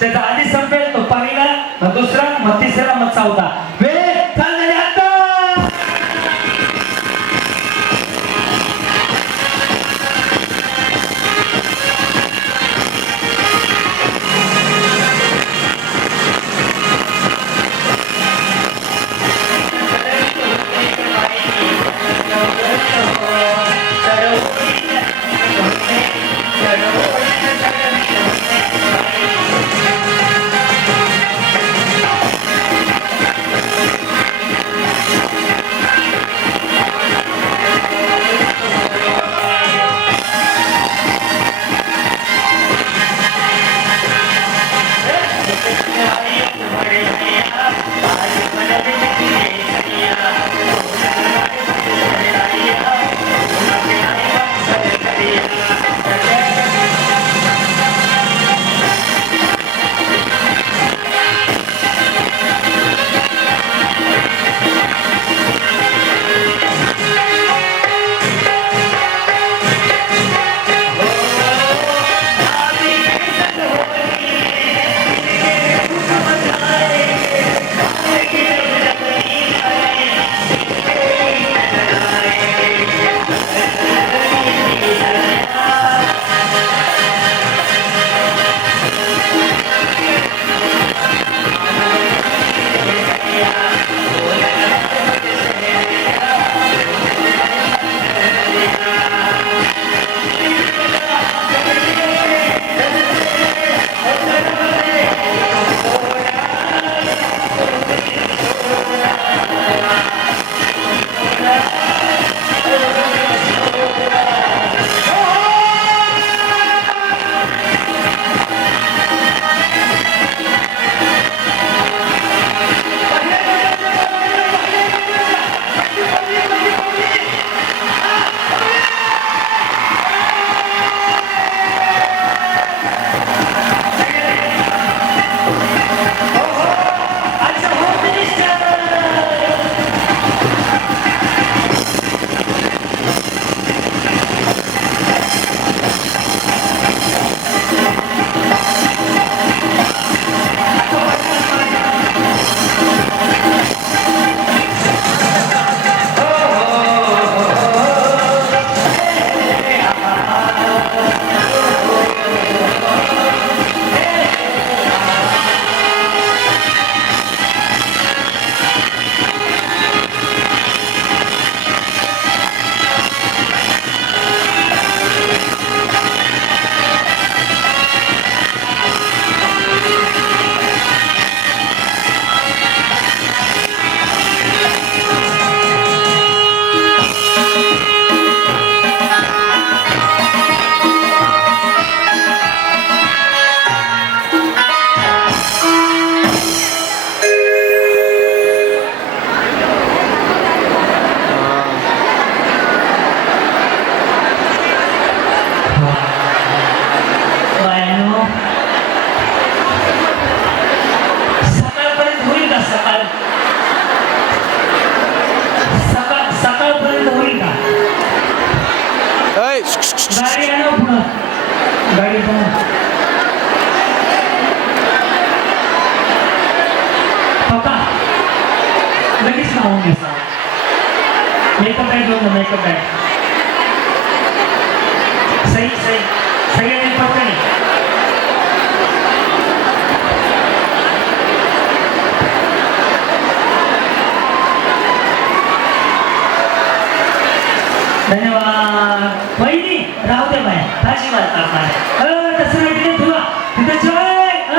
त्याचा आधी संपेल तो पहिला, मग दुसरा, मग तिसरा, मग चौथा. वेळ चाललेली आता. गाडी आणा पुन्हा गाडी पप्पा लगेच नावून घ्या मेकअप बॅग घेऊन मेकअप बॅग सही सही सगळ्यांनी पकडे धन्यवाद वहिनी राहू दे बाय ताजी बात करणार तसं नाही तुला तिथे जय लय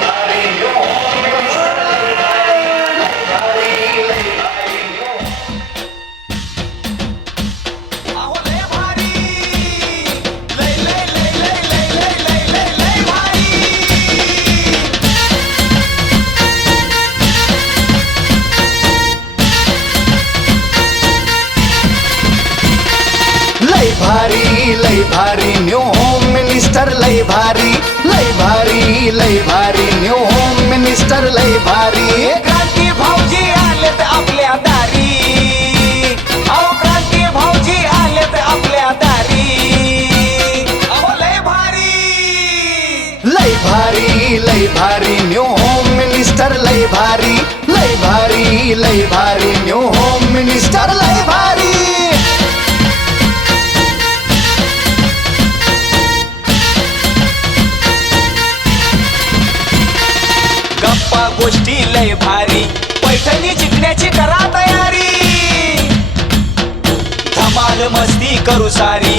भारी न्यू लय भारी न्यू होम मिनिस्टर लय भारी लय भारी लय भारी न्यू होम मिनिस्टर लय भारी क्रांती भाऊजी आलेत आपल्या दारी अहो क्रांती भाऊजी आलेत आपल्या दारी अहो लय भारी न्यू होम मिनिस्टर लय भारी लय भारी न्यू होम मिनिस्टर लय भारी गप्पा गोष्टी लय भारी पैठणी जिंकण्याची करा तयारी धमाल मस्ती करू सारी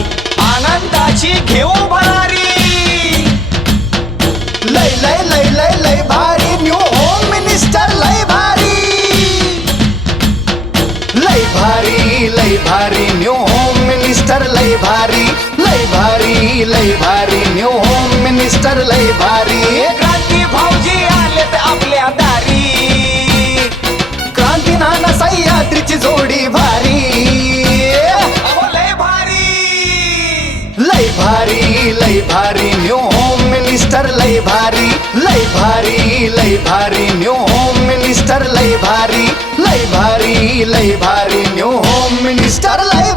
आनंदाची घेऊ भरारी लय भारी न्यू होम मिनिस्टर लय भारी लय भारी न्यू होम मिनिस्टर लय भारी लय भारी न्यू होम मिनिस्टर लय भारी क्रांती भाऊजी आलेत आपल्या दारी क्रांती नाना सह्याद्रीची जोडी भारी अहो लय भारी न्यू होम मिनिस्टर लय भारी लय भारी न्यू होम मिनिस्टर लय भारी न्यू होम मिनिस्टर लय